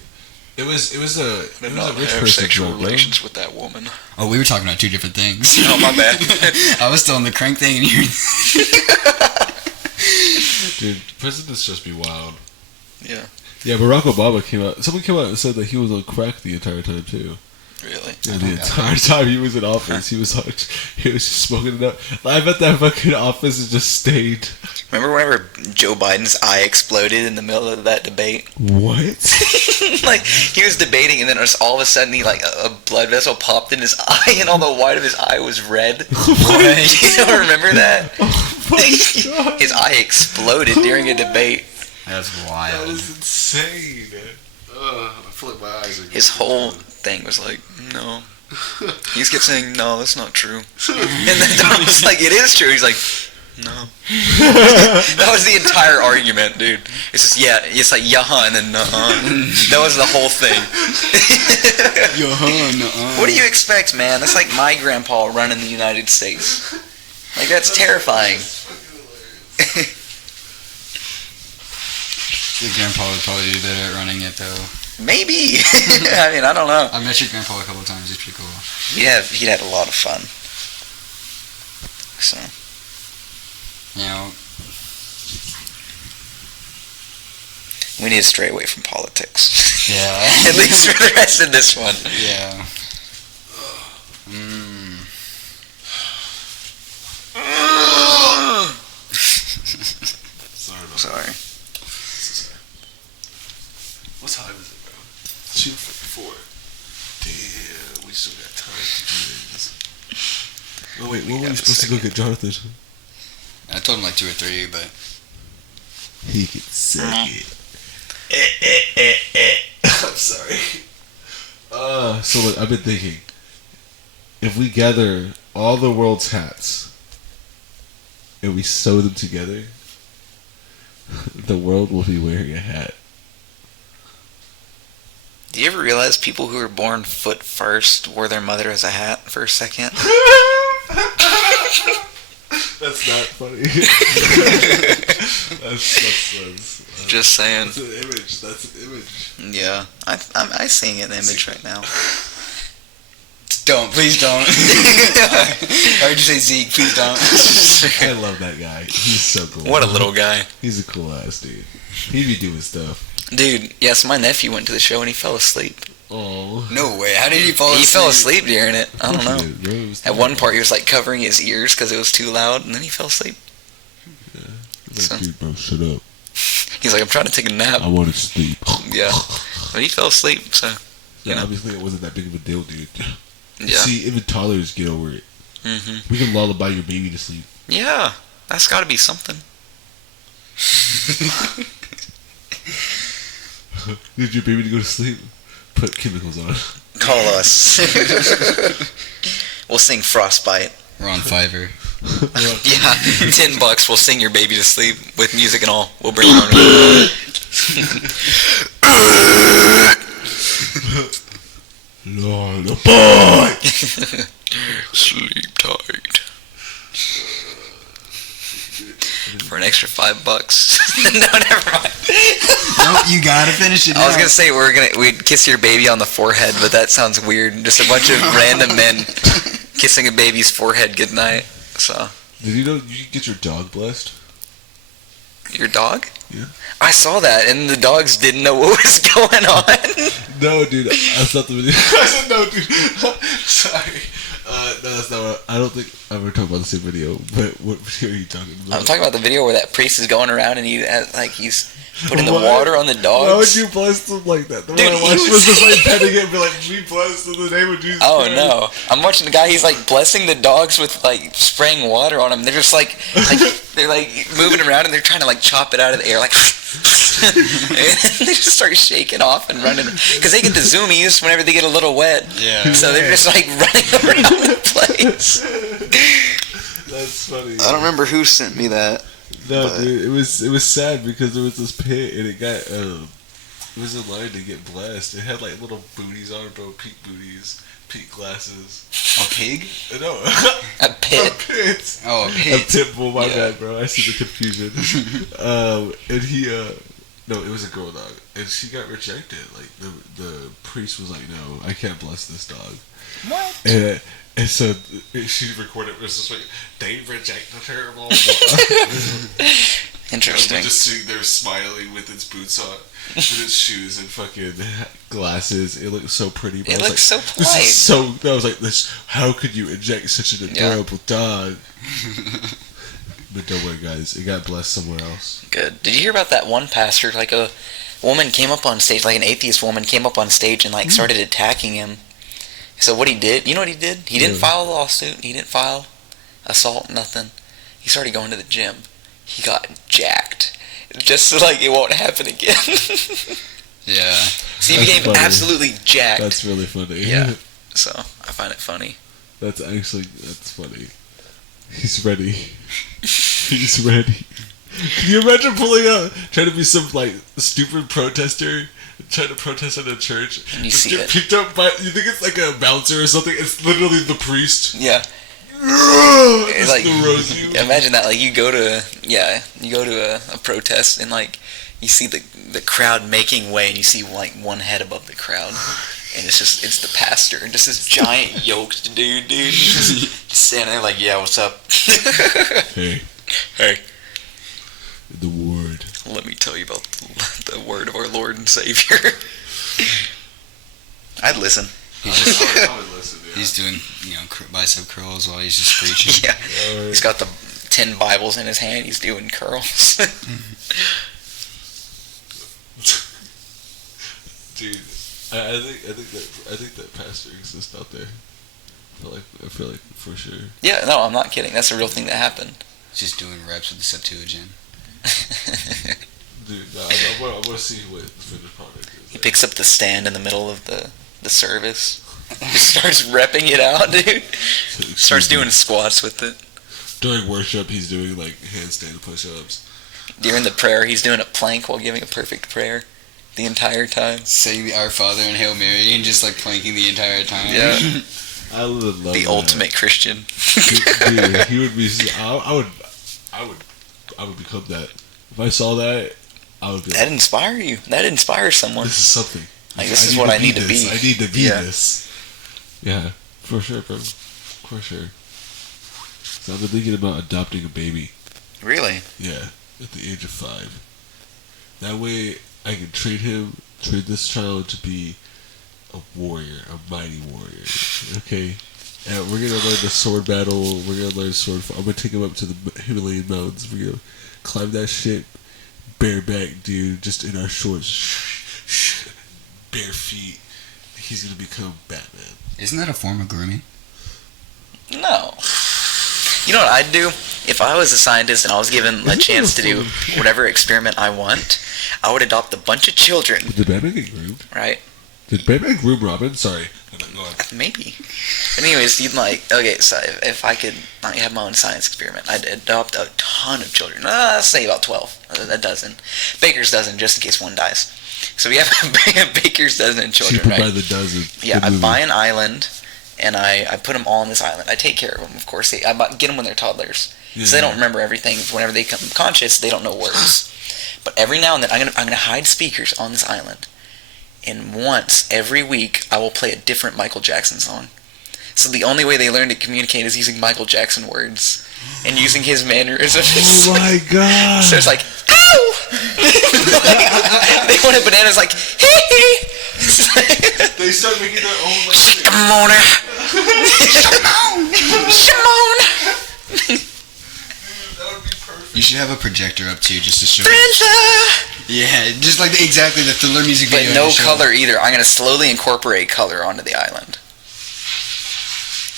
It was a rich person sexual club, bro. relations with that woman. Oh, we were talking about two different things. Oh, my bad. I was still on the crank thing, and you're Dude, Dude, presidents just be wild. Yeah. Yeah, Barack Obama came out. Someone came out and said that he was on crack the entire time too. Really? Yeah, the entire time he was in office, he was just smoking it up. I bet that fucking office is just stained. Remember whenever Joe Biden's eye exploded in the middle of that debate? What? Like, he was debating, and then all of a sudden, a blood vessel popped in his eye, and all the white of his eye was red. What? You don't remember that? Oh my god! His eye exploded during a debate. That's That wild. was insane. I feel like my eyes are. His whole thing was like, no. He just kept saying, no, that's not true. And then Donald was like, it is true. He's like, no. That was the entire argument, dude. It's just, yeah, it's like, yeah, and then, That was the whole thing. What do you expect, man? That's like my grandpa running the United States. Like, that's terrifying. Your grandpa would probably be better at running it, though. Maybe. I mean, I don't know. I met your grandpa a couple of times. He's pretty cool. He'd have a lot of fun. So, You know, we need to stray away from politics. yeah. At least for the rest of this one. Yeah. Sorry about Sorry. What time is it, bro? 2:54. Damn, we still got time to do this. Oh wait, when were we supposed to go get Jonathan? I told him like 2 or 3, but He can suck it. I'm sorry. So look, I've been thinking, if we gather all the world's hats and we sew them together, the world will be wearing a hat. Do you ever realize people who were born foot first wore their mother as a hat for a second? That's not funny. that's Just saying. That's an image. That's an image. Yeah. I'm seeing an image right now. don't. Please don't. I heard you say Zeke. Please don't. I love that guy. He's so cool. What a little guy. He's a cool ass dude. He'd be doing stuff. Dude, yes, my nephew went to the show and he fell asleep. Oh. No way. How did he fall asleep? He fell asleep during it. I don't know. Bro, At one part, he was like covering his ears because it was too loud, and then he fell asleep. He's like, dude, bro, shut up. He's like, I'm trying to take a nap. I want to sleep. Yeah. But he fell asleep, so. Yeah, know. obviously it wasn't that big of a deal, dude. Yeah. See, even toddlers get over it. Mm-hmm. We can lullaby your baby to sleep. Yeah. That's got to be something. Need your baby to go to sleep? Put chemicals on. Call us. We'll sing Frostbite. We're on Fiverr. Yeah, $10. We'll sing your baby to sleep with music and all. We'll bring our own. Lullaby! Sleep tight. For an extra $5. No, never mind. Nope, you gotta finish it. I was gonna say we'd kiss your baby on the forehead, but that sounds weird. Just a bunch of random men kissing a baby's forehead goodnight. So. Did you know you could get your dog blessed? Your dog? Yeah. I saw that, and the dogs didn't know what was going on. No, dude, I thought the video. I said no, dude. Sorry. No, that's not what I don't think I've ever talked about the same video, but what video are you talking about? I'm talking about the video where that priest is going around and he's putting the water on the dogs. Why would you bless them like that? The Dude, one I watched was just like petting it and be like, be blessed in the name of Jesus Oh Christ. no! I'm watching the guy. He's like blessing the dogs with like spraying water on them. They're just like they're like moving around and they're trying to like chop it out of the air, like. And they just start shaking off and running because they get the zoomies whenever they get a little wet. Yeah. So they're just like running around the place. That's funny. I don't remember who sent me that. No, but- dude, it was sad because there was this pit and it got it was in line to get blessed. It had like little booties on it, bro, pink booties, pink glasses. A pig? No, A pit. a pit. Oh, a A pig. pit bull, my Yeah. bad, bro. I see the confusion. And he, no, it was a girl dog, and she got rejected. Like the priest was like, "No, I can't bless this dog." What? And so she recorded. It was just like, "They rejected her." Blah, blah, blah. Interesting. Just sitting there smiling with its boots on, with its shoes and fucking glasses. It looked so pretty. But It I was looks so This polite. is so. I was like, this. How could you inject such an adorable dog? But don't worry, guys. It got blessed somewhere else. Good. Did you hear about that one pastor? Like a woman came up on stage, like an atheist woman came up on stage and like started attacking him. So what he did, you know what he did? He didn't file a lawsuit. He didn't file assault, nothing. He started going to the gym. He got jacked. Just so like it won't happen again. Yeah. So he That's became funny. absolutely jacked. That's really funny. Yeah. So I find it funny. That's funny. He's ready. He's ready. Can you imagine pulling up, trying to be some like stupid protester, trying to protest at a church, And you just see get it. picked up by? You think it's like a bouncer or something? It's literally the priest. Yeah. Just Like throws you. imagine that. Like you go to a protest and like you see the crowd making way and you see like one head above the crowd. And it's the pastor, and just this giant yoked dude. He's just standing there like, yeah, what's up? Hey, the word. Let me tell you about the word of our Lord and Savior. I'd listen. I would listen. Yeah. He's doing, bicep curls while he's just preaching. Yeah. He's got the 10 Bibles in his hand. He's doing curls. Dude, I think that pastor exists out there. I feel like for sure. Yeah, no, I'm not kidding. That's a real thing that happened. Just doing reps with the Septuagint. Dude, no, I want to see what the finished product is. He picks up the stand in the middle of the service. Just starts repping it out, dude. Starts doing squats with it. During worship, he's doing like handstand push-ups. During the prayer, he's doing a plank while giving a perfect prayer the entire time. Saying the Our Father and Hail Mary and just like planking the entire time. Yeah. I would love The that. ultimate Christian. Dude, he would be. I would become that. If I saw that, I would be like, That inspire you. That inspires someone. this is something. Like, this is what I need to be. I need to be Yeah. this. Yeah, for sure, bro. For sure. So I've been thinking about adopting a baby. Really? Yeah, at the age of 5. That way, I can train this child to be a warrior, a mighty warrior. Okay? And we're gonna learn the sword battle. We're gonna learn sword. I'm gonna take him up to the Himalayan mountains. We're gonna climb that shit bareback, dude, just in our shorts. Bare feet. He's gonna become Batman. Isn't that a form of grooming? No. You know what I'd do? If I was a scientist and I was given a chance to do whatever experiment I want, I would adopt a bunch of children, Did Batman get groomed? right? Did Batman groom Robin? Sorry. Go on. Maybe. Anyways, you'd so if I could have my own science experiment, I'd adopt a ton of children. Let's say about 12, a dozen. Baker's dozen, just in case one dies. So we have a baker's dozen of children, Cheaper right? by the dozen. Yeah, Good I movie. buy an island, and I put them all on this island. I take care of them, of course. I get them when they're toddlers, so they don't remember everything. Whenever they come conscious, they don't know words. But every now and then, I'm gonna hide speakers on this island, and once every week, I will play a different Michael Jackson song. So the only way they learn to communicate is using Michael Jackson words and using his mannerisms. Oh my god! So it's like, ow! They want a banana. It's like, hee hee. They start making their own like. Shimona. Shimona. That would be perfect. You should have a projector up too, just to show. Princess. Yeah, just like exactly the Thriller music But video. no to show. color either. I'm going to slowly incorporate color onto the island.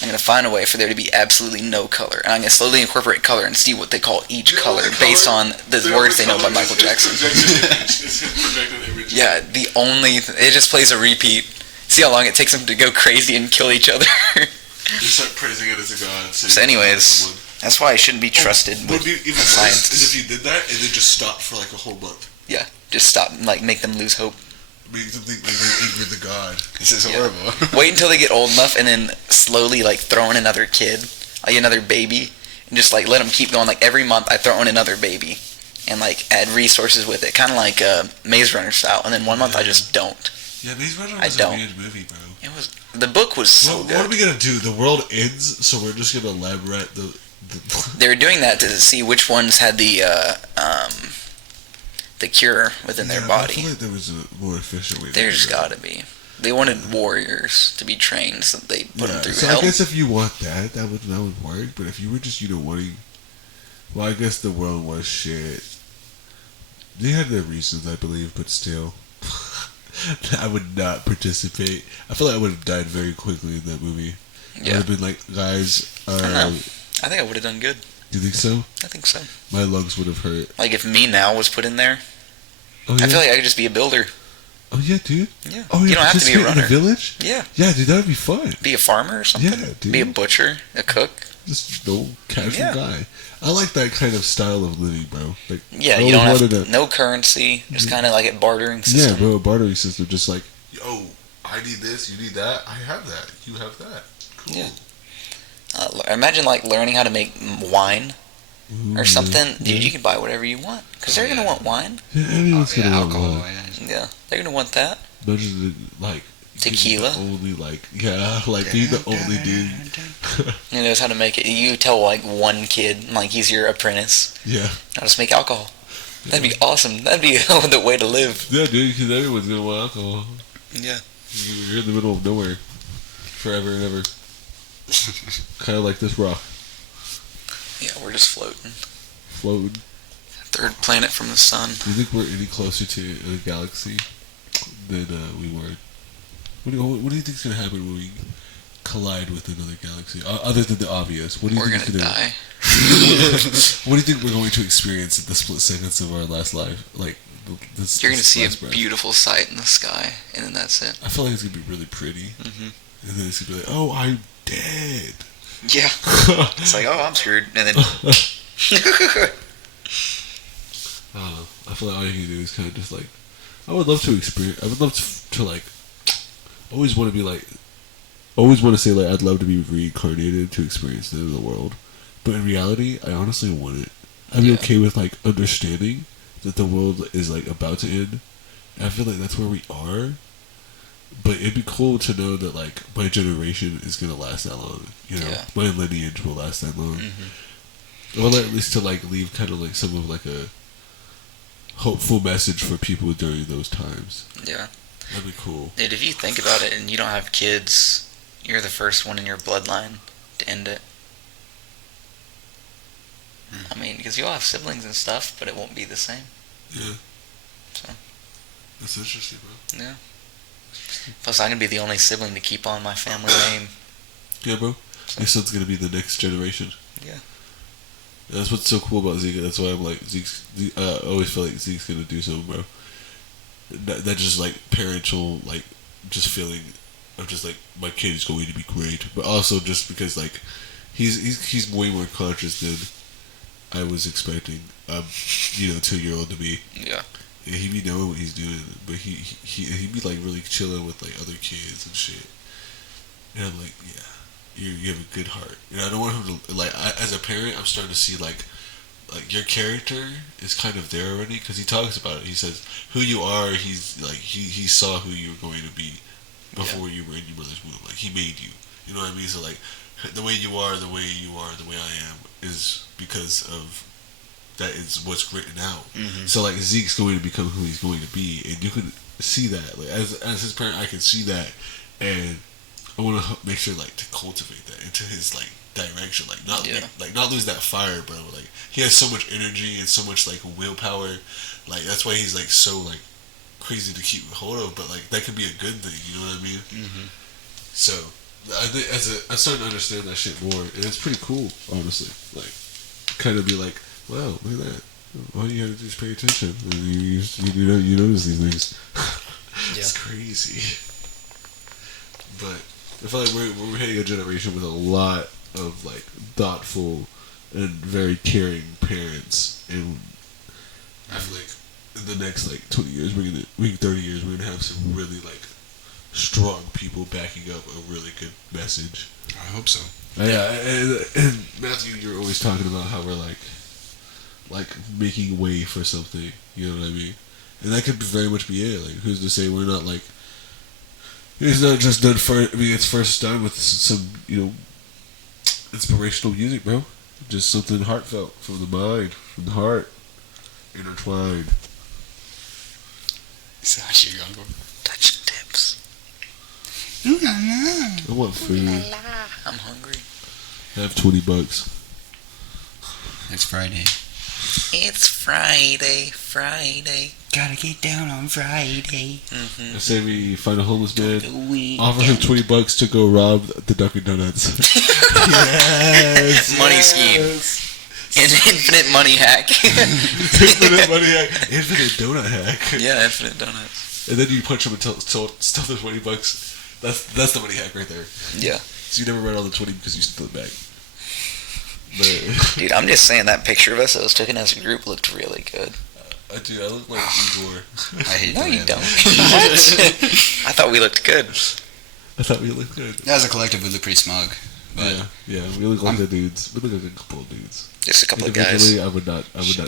I'm going to find a way for there to be absolutely no color. And I'm going to slowly incorporate color and see what they call each color based on the words they know by Michael Jackson. Yeah, it just plays a repeat. See how long it takes them to go crazy and kill each other. They start praising it as a god. So anyways, that's why I shouldn't be trusted What with would be even worse science. is if you did that and then just stopped for like a whole month. Yeah, just stop, make them lose hope. Make them think they're angry with the god. This is horrible. Wait until they get old enough and then slowly throw in another kid, another baby, and just let them keep going. Like every month I throw in another baby and add resources with it, kind of like Maze Runner style. And then one month I just don't. Yeah, Maze Runner I was a don't. weird movie, bro. The book was so What are good. we gonna do? The world ends, so we're just gonna elaborate the They were doing that to see which ones had the the cure within their body. I feel like there was a more efficient way. There's got to be. They wanted warriors to be trained, so they put them through so hell. I guess if you want that would work. But if you were just wanting, well, I guess the world was shit. They had their reasons, I believe, but still, I would not participate. I feel like I would have died very quickly in that movie. I would have been like, guys. I don't know. I think I would have done good. Do you think so? I think so. My lungs would have hurt. Like if me now was put in there, oh, yeah? I feel like I could just be a builder. Oh yeah, dude. Yeah. Oh, you don't have to be a runner. In the village? Yeah. Yeah, dude, that would be fun. Be a farmer or something. Yeah, dude. Be a butcher, a cook. Just no casual guy. I like that kind of style of living, bro. Like, yeah, you don't have no currency. Just kind of like a bartering system. Yeah, bro, a bartering system. Just like, yo, I need this, you need that. I have that. You have that. Cool. Yeah. Imagine like learning how to make wine or something. Yeah. Dude, you can buy whatever you want because they're gonna want wine. Yeah, everyone's gonna want alcohol. wine. Yeah, they're gonna want that. Imagine like tequila. Only like being the only dude who knows how to make it. You tell like one kid, like he's your apprentice. Yeah. How to make alcohol. That'd be awesome. That'd be the way to live. Yeah, dude, because everyone's gonna want alcohol. Yeah. You're in the middle of nowhere, forever and ever. Kind of like this rock. Yeah, we're just floating. Floating. Third planet from the sun. Do you think we're any closer to a galaxy than we were? What do you think's gonna happen when we collide with another galaxy? Other than the obvious, what do you think we're gonna die. What do you think we're going to experience in the split seconds of our last life? Like this. You're gonna see a beautiful sight in the sky, and then that's it. I feel like it's gonna be really pretty, and then it's gonna be like, oh, I'm dead. Yeah. It's like, oh, I'm screwed, and then. I don't know. I feel like all you can do is kind of just like, I would love to experience. I would love to like. Always want to say like I'd love to be reincarnated to experience the end of the world, but in reality, I honestly want it. I'd be okay with like understanding that the world is like about to end. And I feel like that's where we are, but it'd be cool to know that like my generation is gonna last that long. You know, my lineage will last that long. Or at least to like leave kind of like some of like a hopeful message for people during those times. Yeah. That'd be cool. Dude, if you think about it and you don't have kids, you're the first one in your bloodline to end it. I mean, because you'll have siblings and stuff, but it won't be the same. Yeah. So. That's interesting, bro. Yeah. Plus, I'm going to be the only sibling to keep on my family name. Yeah, bro. Your son's going to be the next generation. Yeah. That's what's so cool about Zeke. That's why I'm like, I always feel like Zeke's going to do something, bro. That just like parental like just feeling of just like my kid is going to be great, but also just because like he's way more conscious than I was expecting 2-year-old to be. Yeah. And he be knowing what he's doing, but he be like really chilling with like other kids and shit. And I'm like, yeah, you have a good heart. And I don't want him to like. As a parent, I'm starting to see like your character is kind of there already because he talks about it. He says who you are. He's like he saw who you were going to be before you were in your mother's womb. Like he made you. You know what I mean? So like the way you are, the way I am is because of that is what's written out. So like Zeke's going to become who he's going to be, and you can see that. Like as his parent, I can see that, and I want to make sure like to cultivate that into his like direction, like not lose that fire, bro. Like he has so much energy and so much like willpower, like that's why he's like so like crazy to keep hold of. But like that could be a good thing, you know what I mean? So I think I'm starting to understand that shit more, and it's pretty cool, honestly. Like kind of be like, wow, look at that. All you have to do is pay attention, and you notice these things. It's crazy. But I feel like we're hitting a generation with a lot of like thoughtful and very caring parents, and I feel like in the next like 20 years, 30 years, we're gonna have some really like strong people backing up a really good message. I hope so. Yeah, and Matthew, you're always talking about how we're like making way for something. You know what I mean? And that could very much be it. Like, who's to say we're not like? It's not just done first. I mean, it's first done with some inspirational music, bro. Just something heartfelt from the mind, from the heart, intertwined. So much you're going for. Touching tips. Ooh la la. I want food. I'm hungry. I have $20. It's Friday. It's Friday. Gotta get down on Friday. I say we find a homeless man, We offer him $20 to go rob the Dunkin' Donuts. Yes. Money scheme. An infinite money hack. Infinite money hack. Infinite donut hack. Yeah, infinite donuts. And then you punch him and steal the $20. That's the money hack right there. Yeah. So you never run all the 20 because you stole it back. But Dude, I'm just saying that picture of us that was taken as a group looked really good. I look like Igor. I hate No, the way you I don't. look. What? I thought we looked good. I thought we looked good. As a collective, we look pretty smug. But Yeah, we look like the dudes. We look like a couple of dudes. Just a couple of guys. Individually, I would not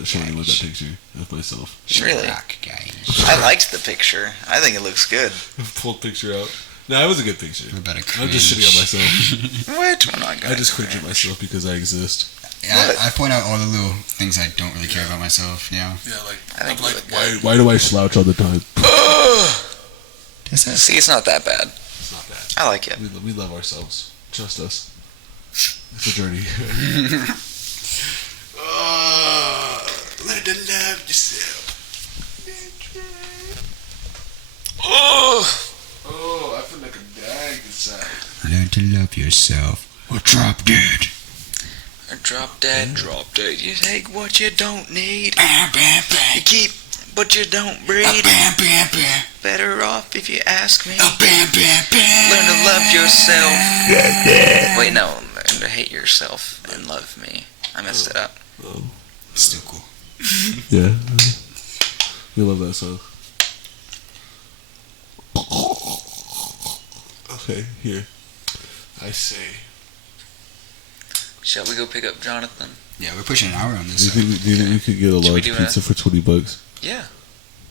show anyone that picture of myself. Really? rock guys. I liked the picture. I think it looks good. Pull a picture out. No, it was a good picture. We're about to I'm just shitting on myself. What? We're not I gonna just cringe at myself because I exist. Yeah, I point out all the little things I don't really care about myself. Yeah. Yeah, like I think I'm we like, look good. why do I slouch all the time? See, it's not that bad. It's not bad. I like it. We love ourselves. Trust us. It's a journey. Learn to love yourself. Oh, I feel like I'm dying inside. Learn to love yourself. Or drop dead. Or drop dead. You take what you don't need. Bam, bam, bam. You keep what you don't breed. Bam, bam, bam. Better off if you ask me. Bam, bam, bam. Learn to love yourself. Wait, no. Learn to hate yourself and love me. I messed it up. Oh. Still cool. Yeah. We love that song. Okay, here. I say. Shall we go pick up Jonathan? Yeah, we're pushing an hour on Do this. you think we could get a Should we large do pizza for $20? Yeah.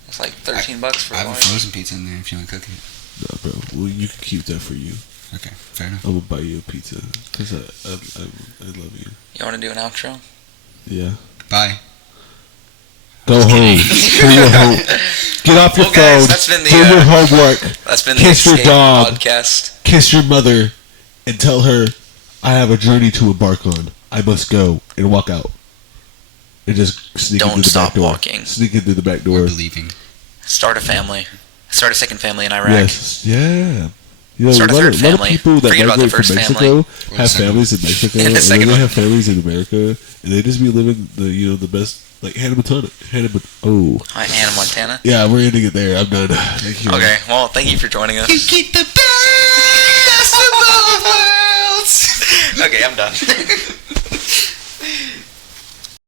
It's like $13 for I have a one. frozen pizza in there if you want to cook it. Nah, bro. Well, you can keep that for you. Okay, fair enough. I'm gonna buy you a pizza because I love you. You want to do an outro? Yeah. Bye. Go home. Do your home. Get off your Well, guys, phone. that's been the, do your homework. That's been the Kiss your XCAPE dog. podcast. Kiss your mother, and tell her I have a journey to embark on. I must go and walk out. And just sneak Don't into the stop back door. walking. Sneak into the back We're door. believing. Start a family. Start a second family in Iraq. Yes. Yeah. You know, Start a a lot third of family. people that Forget about the migrate from first Mexico Or the have second families in Mexico, And and the then second they one. have families in America, and they just be living the best, like Hannah Montana. Hi, Hannah Montana. Yeah, we're ending it there. I'm done. Thank you. Okay, well, thank you for joining us. You get the best of both worlds. Okay, I'm done.